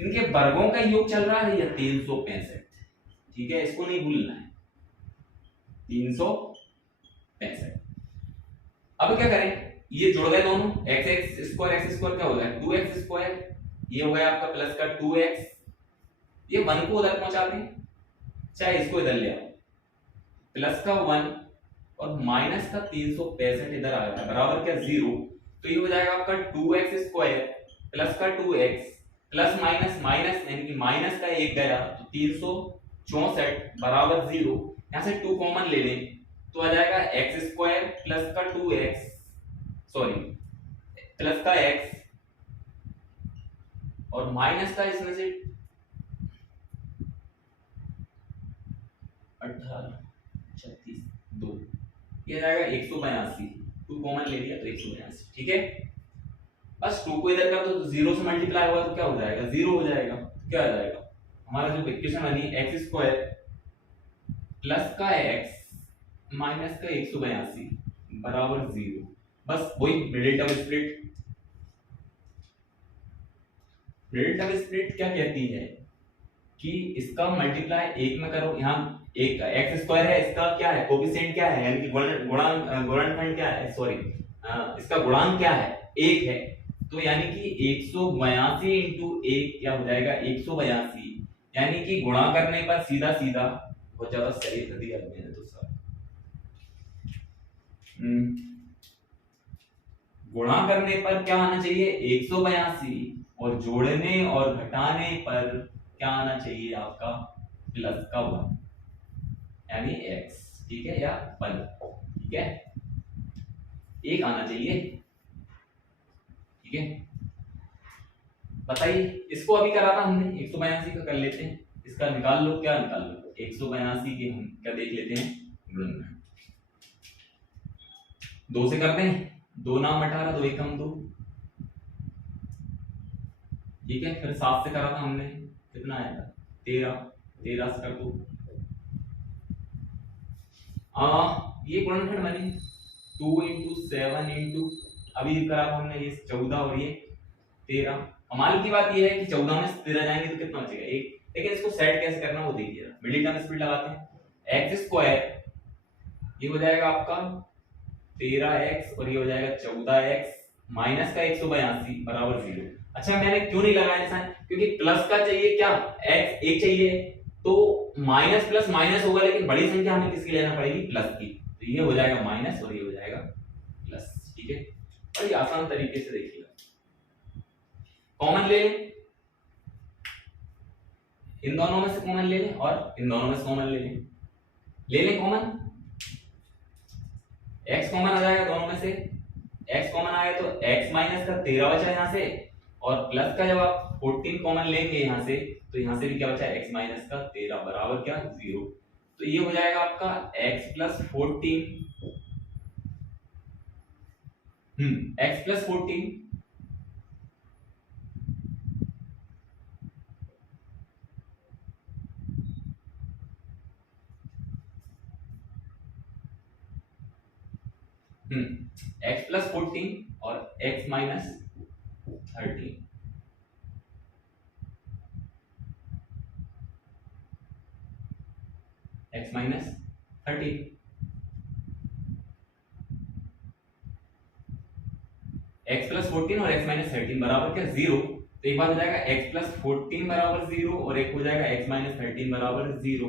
इनके वर्गों का योग चल रहा है या 365। ठीक है, इसको नहीं भूलना है, 365। अब क्या करें, ये जुड़ गए दोनों, x² क्या हो गया 2x², ये हो गया आपका प्लस का 2x, ये 1 को उधर पहुंचा दें, चाहे इसको इधर ले आओ, प्लस का 1 और माइनस का 365 इधर आ गया, बराबर क्या 0। तो ये हो जाएगा आपका 2x² प्लस का 2x प्लस माइनस माइनस यानी कि माइनस का 1 गया तो 364 बराबर 0। यहां से 2 कॉमन ले लें तो आ जाएगा x² प्लस का 2x, सॉरी प्लस का x और माइनस का इसमें से 18 36 2, ये जाएगा 182, 2 कॉमन ले लिया तो 182। ठीक है, बस 2 को इधर कर दो तो 0 से मल्टीप्लाई होगा तो क्या हो जाएगा 0 हो जाएगा। तो क्या आ जाएगा हमारा जो इक्वेशन बनी x² प्लस का x माइनस का 182 बराबर 0। बस वही middle term split. Middle term split क्या कहती है कि इसका मल्टीप्लाई 1 में करो, यहाँ एक x² है, इसका क्या है कोएफिशिएंट क्या है यानी कि गुणनखंड क्या है, सॉरी इसका गुणांक क्या है 1 है, तो यानी कि 182 इंटू 1 क्या हो जाएगा 182, यानी कि गुणा करने पर सीधा सीधा, बहुत ज्यादा सही कर दिया मैंने तो सर, गुणा करने पर क्या आना चाहिए 182 और जोड़ने और घटाने पर क्या आना चाहिए आपका, प्लस का 1 यानी x, ठीक है, या 1, ठीक है, 1 आना चाहिए, ठीक है। बताइए, इसको अभी करा था हमने 182 का, कर लेते हैं, इसका निकाल लो, क्या निकाल लो, 182 के हम क्या देख लेते हैं, गुणनखंड 2 से करते हैं, 2 नाम 18, 2 एकम 2, ठीक है। फिर 7 से करा था हमने, कितना आएगा 13, 13 से कर दो, ये गुणनखंड बने 2 × 7 × अभी करा था हमने ये 14 और ये 13। कमाल की बात ये है कि 14 में से 13 जाएंगे तो कितना बचेगा 1। लेकिन इसको सेट कैसे करना वो देखिए, मिडिल टर्म स्पीड लगाते हैं, x स्क्वायर ये हो जाएगा आपका 13x और ये हो जाएगा 14x माइनस का 182 बराबर 0। अच्छा, मैंने क्यों नहीं लगाया निशान, क्योंकि प्लस का चाहिए क्या, x 1 चाहिए, तो माइनस प्लस माइनस होगा, लेकिन बड़ी संख्या हमें किसकी लेना पड़ेगी, प्लस की, तो ये हो जाएगा माइनस और ये हो जाएगा प्लस, ठीक है। और ये आसान तरीके से देखिएगा, कॉमन ले लें, इन दोनों में से कॉमन ले लें और इन दोनों में से कॉमन ले लें कॉमन, x कॉमन आ जाएगा दोनों में से, x कॉमन आया तो x माइनस का 13 बचा यहाँ से, और प्लस का जब आप 14 कॉमन लेंगे यहाँ से, तो यहाँ से भी क्या बचा x माइनस का 13 बराबर क्या 0, तो ये हो जाएगा आपका x plus 14, x plus 14 x plus 14 और x minus 13, x minus 13, x plus 14 और x माइनस 13 बराबर क्या 0, तो एक बार हो जाएगा x प्लस 14 बराबर 0 और एक हो जाएगा x माइनस 13 बराबर 0,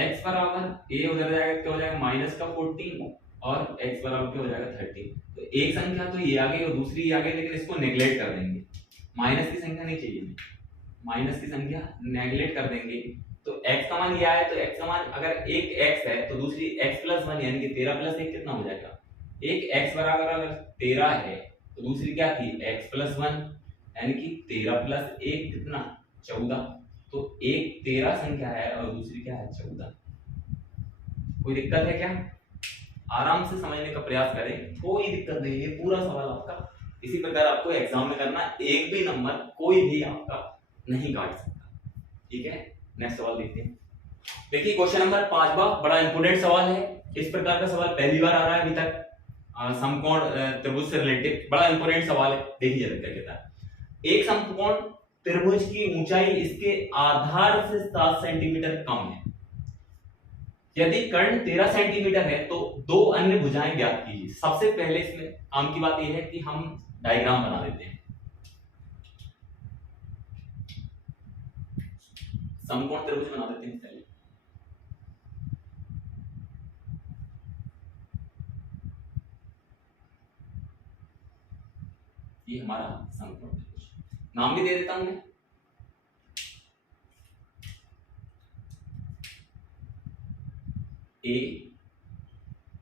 x बराबर ये उधर जाएगा, क्या हो जाएगा माइनस का 14 और x बराबर क्या हो जाएगा 13, तो एक संख्या तो ये आ गई और दूसरी ये आ गई, लेकिन इसको नेग्लेक्ट कर देंगे, माइनस की संख्या नहीं चाहिए, माइनस की संख्या नेग्लेक्ट कर देंगे, तो x का मान ये आया, तो x का मान अगर एक x है तो दूसरी x प्लस 1 यानी कि 13 प्लस 1 कितना हो जाएगा, एक x बराबर अगर 13 है तो दूसरी क्या थी x प्लस 1 यानी कि 13 प्लस 1 कितना 14, तो एक 13 संख्या है और दूसरी क्या है 14। कोई दिक्कत है क्या, आराम से समझने का प्रयास करें, कोई दिक्कत नहीं है, पूरा सवाल आपका इसी प्रकार आपको एग्जाम में करना, एक भी नंबर कोई भी आपका नहीं काट सकता, ठीक है। नेक्स्ट सवाल देखते हैं, देखिए क्वेश्चन नंबर 5वां बड़ा इंपोर्टेंट सवाल है, इस प्रकार का सवाल पहली बार आ रहा है अभी तक, समकोण त्रिभुज से रिलेटेड बड़ा इंपोर्टेंट सवाल है। देखिए क्या कहता है, एक समकोण त्रिभुज की ऊंचाई इसके आधार से 7 सेंटीमीटर कम है, यदि कर्ण 13 सेंटीमीटर है तो दो अन्य भुजाएं ज्ञात कीजिए। सबसे पहले इसमें काम की बात यह है कि हम डायग्राम बना देते हैं, समकोण त्रिभुज बना देते हैं पहले, ये हमारा समकोण त्रिभुज, नाम भी दे देता हूं मैं, ए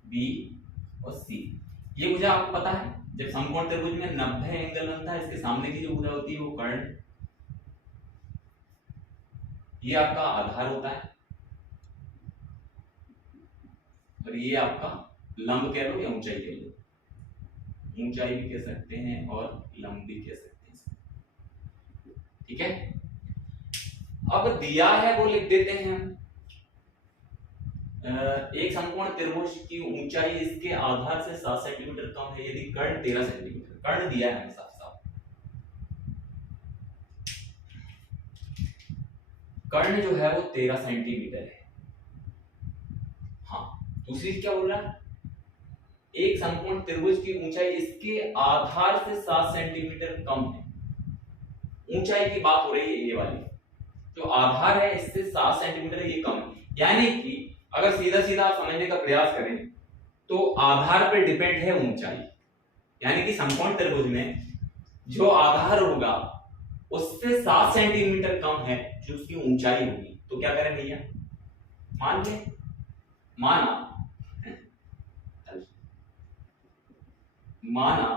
बी और सी। ये भुजा आपको पता है, जब समकोण त्रिभुज में 90 एंगल बनता है, इसके सामने की जो भुजा होती है वो कर्ण, ये आपका आधार होता है और ये आपका लंब कह लो या ऊंचाई कह लो, ऊंचाई भी कह सकते हैं और लंब भी कह सकते हैं, ठीक है। अब दिया है वो लिख देते हैं हम, एक समकोण त्रिभुज की ऊंचाई इसके आधार से 7 सेंटीमीटर कम है यदि कर्ण 13 सेंटीमीटर, कर्ण दिया है हमें साफ साफ, कर्ण जो है वो 13 सेंटीमीटर है। हाँ, दूसरी क्या बोल रहा है, एक समकोण त्रिभुज की ऊंचाई इसके आधार से 7 सेंटीमीटर कम है, ऊंचाई की बात हो रही है, ये वाली जो आधार है इससे 7 सेंटीमीटर ये कम है, यानी कि अगर सीधा सीधा आप समझने का प्रयास करें तो आधार पर डिपेंड है ऊंचाई, यानी कि समकोण त्रिभुज में जो आधार होगा उससे 7 सेंटीमीटर कम है जो उसकी ऊंचाई होगी, तो क्या करें भैया, मान ले, माना माना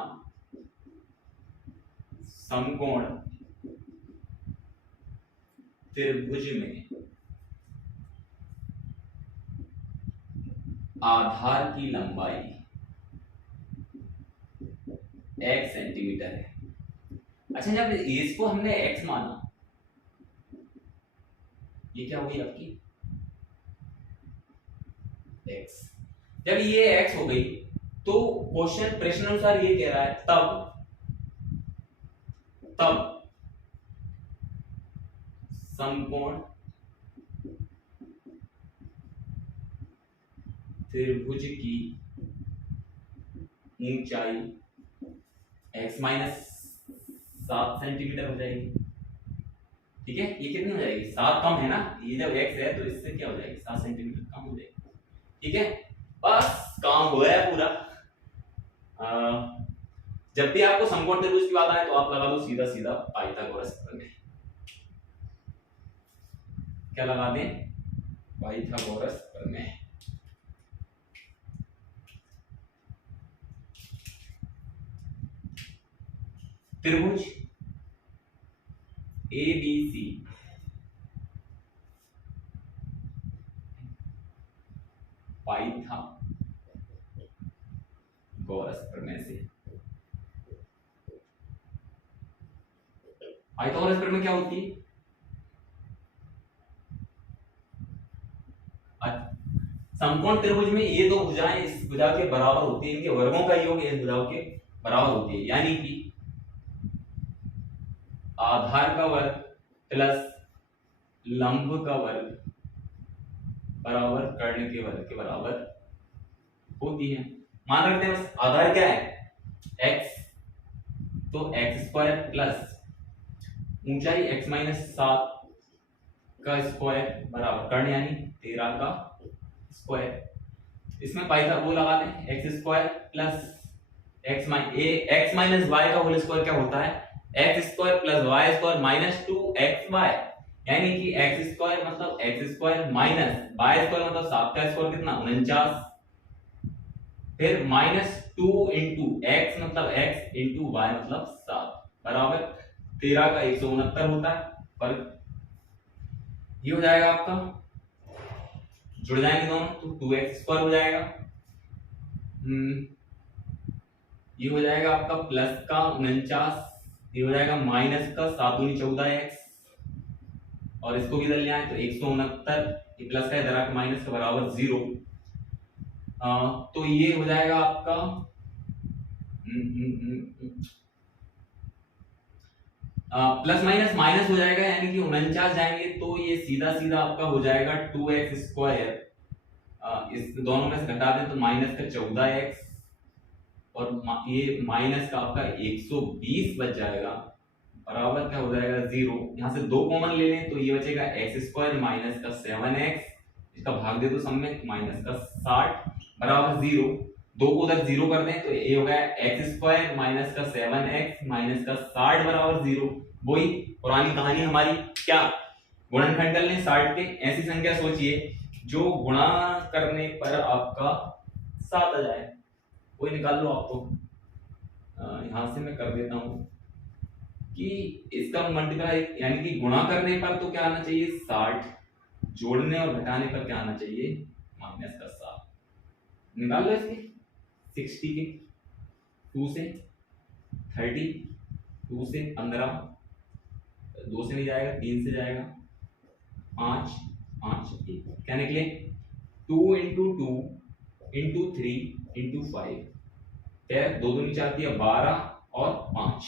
समकोण त्रिभुज में आधार की लंबाई x सेंटीमीटर है। अच्छा, जब इसको हमने x माना, ये क्या होगी आपकी x, जब ये x हो गई तो क्वेश्चन प्रश्न अनुसार ये कह रहा है तब समकोण त्रिभुज की ऊंचाई x माइनस 7 सेंटीमीटर हो जाएगी। ठीक है, ये कितनी हो जाएगी, 7 कम है ना, ये जब x है तो इससे क्या हो जाएगी, 7 सेंटीमीटर कम हो जाएगी। ठीक है, बस काम हुआ है पूरा। जब भी आपको समकोण त्रिभुज की बात आए तो आप लगा दो सीधा सीधा पाइथागोरस प्रमेय। क्या लगा दें, पाइथागोरस प्रमेय। त्रिभुज ABC पाइथागोरस प्रमेय से, पाइथागोरस प्रमेय क्या होती है, समकोण त्रिभुज में ये दो भुजाएं इस भुजा के बराबर होती है, इनके वर्गों का योग इस भुजाओं के बराबर होती है, यानी कि आधार का वर्ग प्लस लंब का वर्ग बराबर कर्ण के वर्ग के बराबर होती है। मान रखते हैं बस आधार क्या है x, तो x स्क्वायर प्लस ऊंचाई x माइनस 7 का स्क्वायर बराबर कर्ण यानी 13 का स्क्वायर। इसमें पाइथा वो लगा दें x square plus x minus y का होल स्क्वायर क्या होता है, x square plus y square minus 2xy, यानी कि x स्क्वायर मतलब x square minus y square मतलब 7 का स्क्वायर कितना 49, फिर माइनस 2 इंटू x मतलब x इंटू y मतलब 7 बराबर 13 का 169 होता है। पर ये हो जाएगा आपका, जुड़ जाएंगे दोनों तो 2x स्क्वायर हो जाएगा, ये हो जाएगा आपका प्लस का 49, ये हो जाएगा माइनस का 7 दूनी 14x, और इसको भी इधर ले आए तो 169, ये प्लस का इधर आके माइनस के बराबर 0, तो ये हो जाएगा आपका प्लस माइनस माइनस हो जाएगा, यानी कि 49 जाएंगे तो ये सीधा सीधा आपका हो जाएगा 2x स्क्वायर, इस दोनों में से घटा दें तो माइनस का 14x और ये माइनस का आपका 120 बच जाएगा बराबर क्या हो जाएगा 0। यहाँ से 2 कॉमन ले लें तो ये बचेगा x स्क्वायर माइनस का 7x, इसका भाग दे दो सब में माइनस का 60 बराबर 0। 2 को उधर 0 कर दें तो ये हो गया x स्क्वायर माइनस का 7x माइनस का 60 बराबर 0। वही पुरानी कहानी हमारी, क्या गुणनखंड कर लें 60 के, ऐसी संख्या सोचिए जो गुणा करने पर आपका 7 आ जाए, कोई निकाल लो आप तो। यहां से मैं कर देता हूं कि इसका मल्टीप्लाई यानी कि गुणा करने पर तो क्या आना चाहिए 60, जोड़ने और घटाने पर क्या आना चाहिए माइनस का 7। निकाल लो इसके 60 के 2 से 30, 2 से 15, 2 से नहीं जाएगा 3 से जाएगा 5, 5 1 क्या निकले 2 इंटू 2 इंटू 3 इंटू 5, 2 दूनी 4 दिया 12 और 5,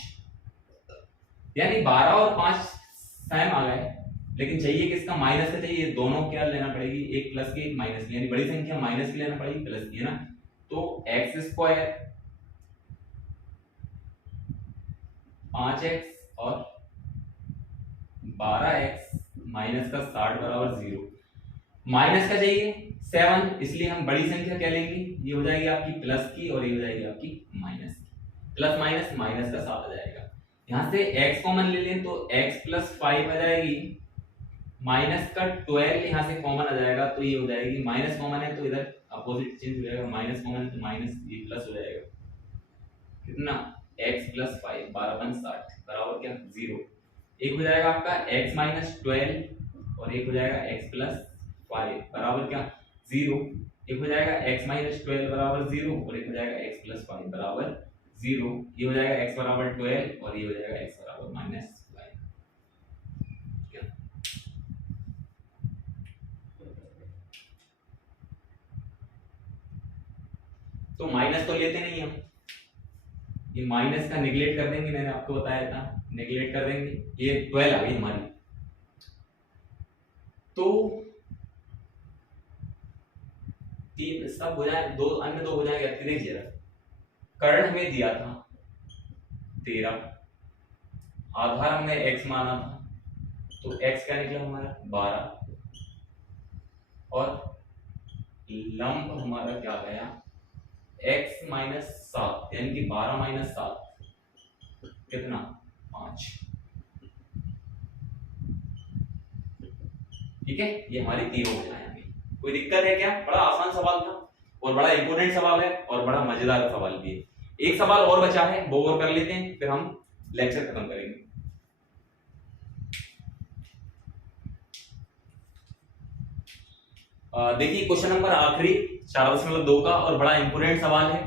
यानी 12 और 5 सेम आ गए, लेकिन चाहिए किसका माइनस का चाहिए, दोनों क्या लेना पड़ेगी, एक प्लस की एक माइनस की, यानी बड़ी संख्या माइनस की लेना पड़ेगी प्लस की, है ना। तो x स्क्वायर 5x और 12x माइनस का 60 बराबर 0। माइनस का चाहिए 7, इसलिए हम बड़ी संख्या क्या लेंगे, ये हो जाएगी आपकी प्लस की और ये हो जाएगी आपकी माइनस की, प्लस माइनस माइनस का 7 आ जाएगा। यहां से x कॉमन ले लें तो x प्लस 5 आ जाएगी, माइनस का 12 यहां से कॉमन आ जाएगा तो ये हो जाएगी, माइनस कॉमन है तो इधर अपोजिट चेंज हो जाएगा, माइनस कॉमन है तो माइनस ये प्लस हो जाएगा, कितना x प्लस 5 12 60 बराबर क्या 0। एक हो जाएगा आपका x माइनस 12 और एक हो जाएगा x प्लस 5 बराबर क्या 0। एक हो जाएगा x माइनस 12 बराबर 0 और एक हो जाएगा x प्लस 5 बराबर 0। ये हो जाएगा x बराबर 12 और ये हो जाएगा x बराबर माइनस 5। तो माइनस तो लेते नहीं हम, ये माइनस का नेगलेक्ट कर देंगे, मैंने आपको बताया था नेगलेक्ट कर देंगे, ये 12 आ गई हमारी। तो तीन सब हो जाए, दो अन्य दो हो जाएंगे, देखिए जरा कर्ण हमें दिया था 13, आधार हमने x माना था तो x क्या निकला हमारा 12 और लंब हमारा क्या गया x माइनस 7 यानी कि 12 माइनस 7 कितना 5। ठीक है, ये हमारी तीनों हो जाएंगे। कोई दिक्कत है क्या? बड़ा आसान सवाल था और बड़ा इंपॉर्टेंट सवाल है और बड़ा मजेदार सवाल भी है। एक सवाल और बचा है, वो और कर लेते हैं फिर हम लेक्चर खत्म करेंगे। देखिए क्वेश्चन नंबर आखिरी 4.2 का और बड़ा इंपॉर्टेंट सवाल है।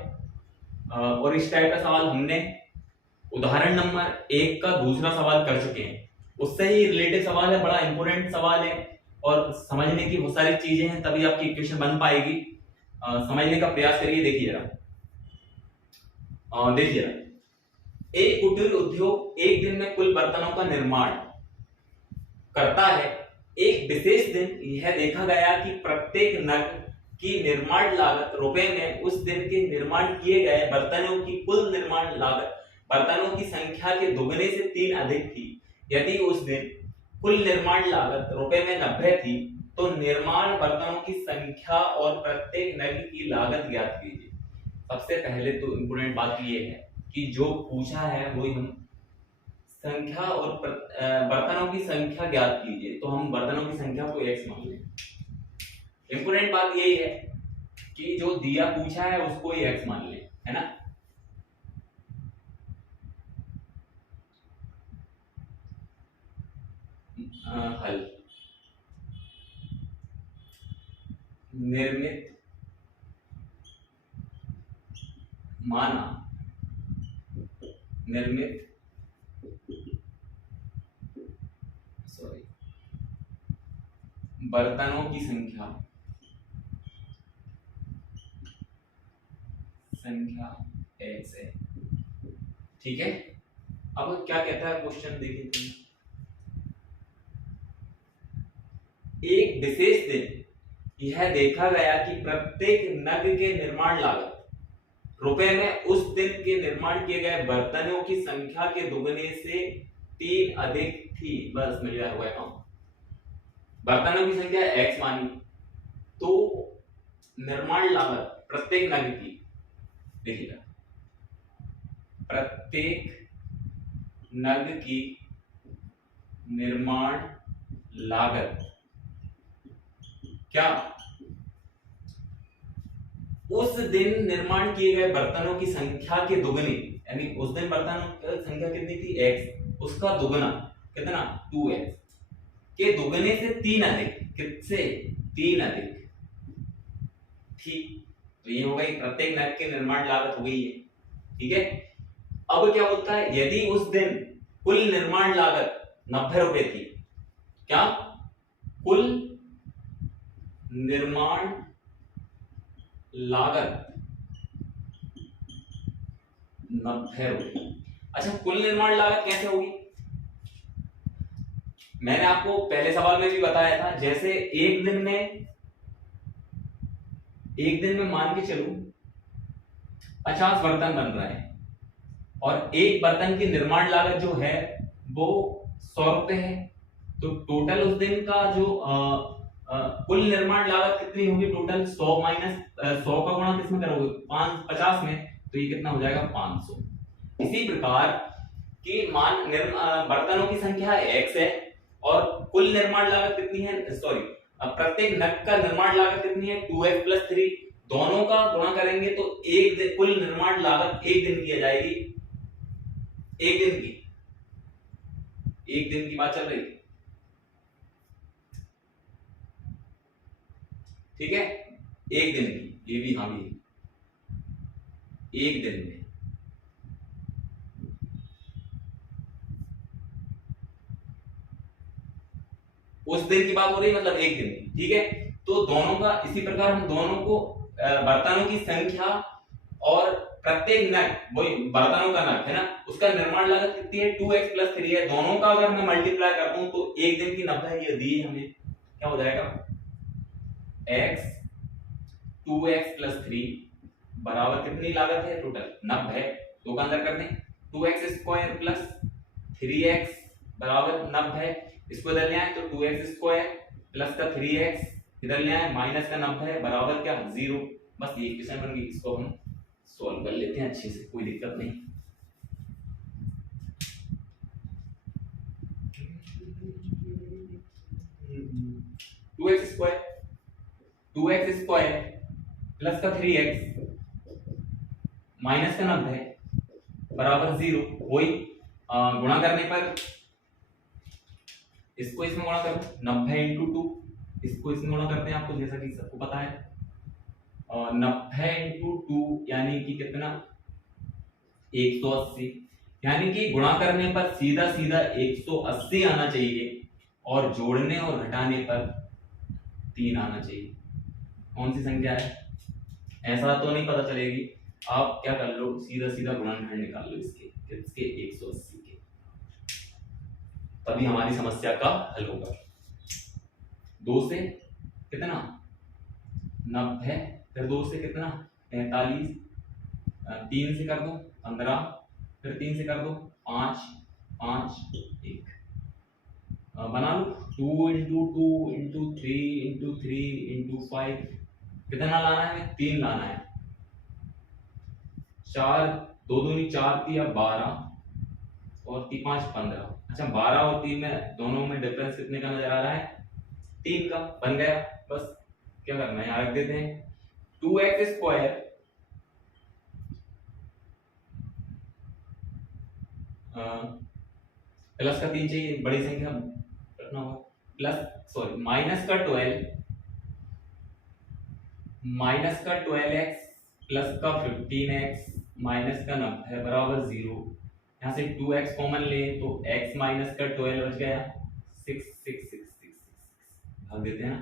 और इस टाइप का सवाल हमने उदाहरण नंबर 1 का दूसरा सवाल कर चुके हैं, उससे ही रिलेटेड सवाल है, बड़ा इंपॉर्टेंट सवाल है और समझने की बहुत सारी चीजें हैं तभी आपकी इक्वेशन बन पाएगी। समझने का प्रयास करिए। देखिए जरा एक कुटीर उद्योग एक दिन में कुल बर्तनों का निर्माण करता है। एक विशेष दिन यह देखा गया कि प्रत्येक नग की निर्माण लागत रुपए में उस दिन के निर्माण किए गए बर्तनों की कुल निर्माण लागत बर्तनों की संख्या के दुगने से 3 अधिक थी। यदि उस दिन कुल निर्माण लागत रुपए में 90 थी तो निर्माण बर्तनों की संख्या और प्रत्येक नग की लागत ज्ञात कीजिए। सबसे पहले तो इंपोर्टेंट बात ये है कि जो पूछा है वही हम संख्या और बर्तनों की संख्या ज्ञात कीजिए, तो हम बर्तनों की संख्या को x मान लें। इंपोर्टेंट बात यही है कि जो दिया पूछा है उसको ही x मान लें, है ना। हल निर्मित माना निर्मित बर्तनों की संख्या x है। ठीक है, अब क्या कहता है क्वेश्चन देखिए। एक विशेष दिन यह देखा गया कि प्रत्येक नग के निर्माण लागत रुपए में उस दिन के निर्माण किए गए बर्तनों की संख्या के दुगने से 3 अधिक थी। बस मिल गया हुआ काम। बर्तनों की संख्या x मानी तो निर्माण लागत प्रत्येक नग की, देखिएगा प्रत्येक नग की निर्माण लागत क्या उस दिन निर्माण किए गए बर्तनों की संख्या के दुगने, यानी उस दिन बर्तनों की संख्या कितनी थी x, उसका दुगना कितना 2x के दुगने से 3 अधिक, किससे 3 अधिक। ठीक, तो ये हो गई प्रत्येक नग की निर्माण लागत हो गई है। ठीक है, अब क्या बोलता है यदि उस दिन कुल निर्माण लागत 90 रुपए थी, क्या कुल निर्माण लागत 90 रुपए। अच्छा, कुल निर्माण लागत कैसे होगी? मैंने आपको पहले सवाल में भी बताया था, जैसे एक दिन में मान के चलो 50 बर्तन बन रहे हैं और एक बर्तन की निर्माण लागत जो है वो 100 रुपए है, तो टोटल उस दिन का जो कुल निर्माण लागत कितनी होगी? टोटल 100 माइनस 100 का गुणा किसमें करोगे 50 में, तो ये कितना हो जाएगा 500। इसी प्रकार कि बर्तनों की संख्या x है और कुल निर्माण लागत कितनी है, सॉरी प्रत्येक नग का निर्माण लागत कितनी है 2x + 3, दोनों का गुणा करेंगे तो एक दिन कुल निर्माण लागत एक दिन की आ जाएगी, एक दिन की बात चल रही, ठीक है, एक दिन की, ये भी हाँ भी एक दिन में, उस दिन की बात हो रही है, मतलब एक दिन की, ठीक है। तो दोनों का इसी प्रकार हम दोनों को बर्तनों की संख्या और प्रत्येक नग, वही बर्तनों का नग है ना, उसका निर्माण लागत कितनी है 2x + 3 है, दोनों का अगर मैं मल्टीप्लाई करता हूं तो एक दिन की 90 ये दी है हमें, क्या हो जाएगा x 2x + 3 बराबर कितनी लागत है टोटल 90, दो का अंदर कर दें 2x² + 3x बराबर 90, इसको इधर ले आए तो 2x² प्लस का 3x इधर ले आए माइनस का 90 बराबर क्या 0, बस ये इक्वेशन बन गई। इसको हम सॉल्व कर लेते हैं अच्छे से, कोई दिक्कत नहीं। टू एक्स स्क्वायर प्लस का 3x माइनस का 90 बराबर 0, वही गुणा करने पर इसको इसमें गुणा करो 90 × 2, इसको इसमें गुणा करते हैं, आपको जैसा कि सबको पता है 90 × 2 यानी कि कितना 180, यानी कि गुणा करने पर सीधा सीधा 180 आना चाहिए और जोड़ने और घटाने पर 3 आना चाहिए। कौन सी संख्या है, ऐसा तो नहीं पता चलेगी, आप क्या कर लो सीधा सीधा गुणनखंड निकाल लो इसके 180 के, तभी हमारी समस्या का हल होगा। 2 से कितना 90, फिर 2 से कितना 45, 3 से कर दो 15, फिर 3 से कर दो 5, 5 1 बना लो 2 × 2 × 3 × 3 × 5, कितना लाना है 3 लाना है, 4 2 दूनी 4 3 12 और 3 5 15, अच्छा 12 और 3 में दोनों में डिफरेंस कितने का नजर आ रहा है 3 का, बन गया। बस क्या करना है यहाँ रख देते हैं 2x² प्लस का 3 चाहिए, बड़ी संख्या रखना होगा, प्लस सॉरी माइनस का 12x प्लस का 15x माइनस का 90 बराबर 0, यहाँ से 2x कॉमन ले तो x माइनस का 12 बच गया 6 6 6 6 भाग देते हैं,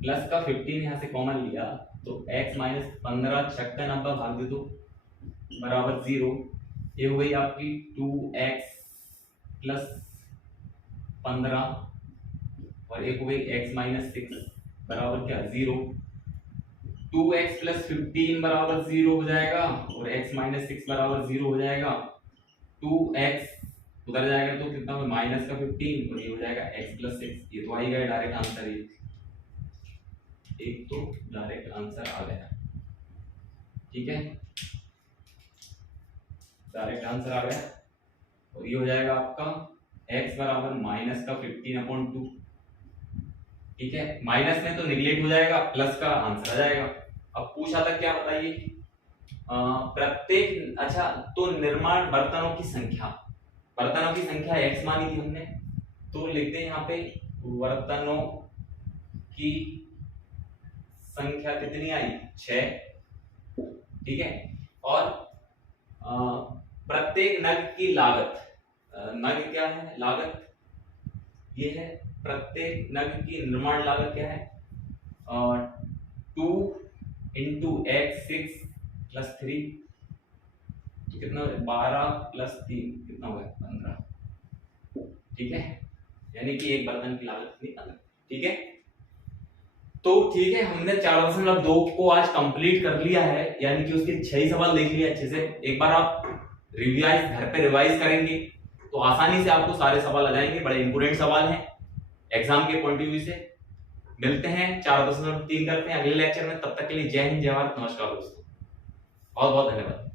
प्लस का 15 यहाँ से कॉमन लिया तो x माइनस 15 6 का 90 भाग दे दो बराबर 0, ये हो गई आपकी 2x प्लस 15 और एक हो गई x माइनस 6 बराबर क्या 0, 2x प्लस 15 बराबर 0 हो जाएगा और x माइनस 6 बराबर 0 हो जाएगा, 2x उधर जाएगा तो कितना हो माइनस का 15 और ये हो जाएगा x प्लस 6, ये तो आ ही गया डायरेक्ट आंसर, एक तो डायरेक्ट आंसर आ गया, ठीक है डायरेक्ट आंसर आ गया, और ये हो जाएगा आपका x बराबर माइनस का 15/2, ठीक है, माइनस में तो निगलेक्ट हो जाएगा, प्लस का आंसर आ जाएगा। अब पूछा था क्या बताइए प्रत्येक, अच्छा तो निर्माण बर्तनों की संख्या x मानी थी हमने, तो लिखते हैं यहाँ पे बर्तनों की संख्या कितनी आई 6, ठीक है, और प्रत्येक नग की लागत, नग क्या है लागत, ये है प्रत्येक नग की निर्माण लागत क्या है 2 × x 6 + 3, तो कितना 12 + 3 कितना हुआ 15, ठीक है, यानी कि एक बर्तन की लागत कितनी 15, ठीक है। तो ठीक है, हमने 4.2 को आज कंप्लीट कर लिया है, यानी कि उसके 6 सवाल देख लिए अच्छे से। एक बार आप घर पे रिवाइज करेंगे तो आसानी से आपको सारे सवाल आ जाएंगे, बड़े इंपोर्टेंट सवाल हैं एग्जाम के पॉइंट ऑफ व्यू से। मिलते हैं 4.3 करते हैं अगले लेक्चर में, तब तक के लिए जय हिंद जय भारत, नमस्कार दोस्तों, बहुत बहुत धन्यवाद।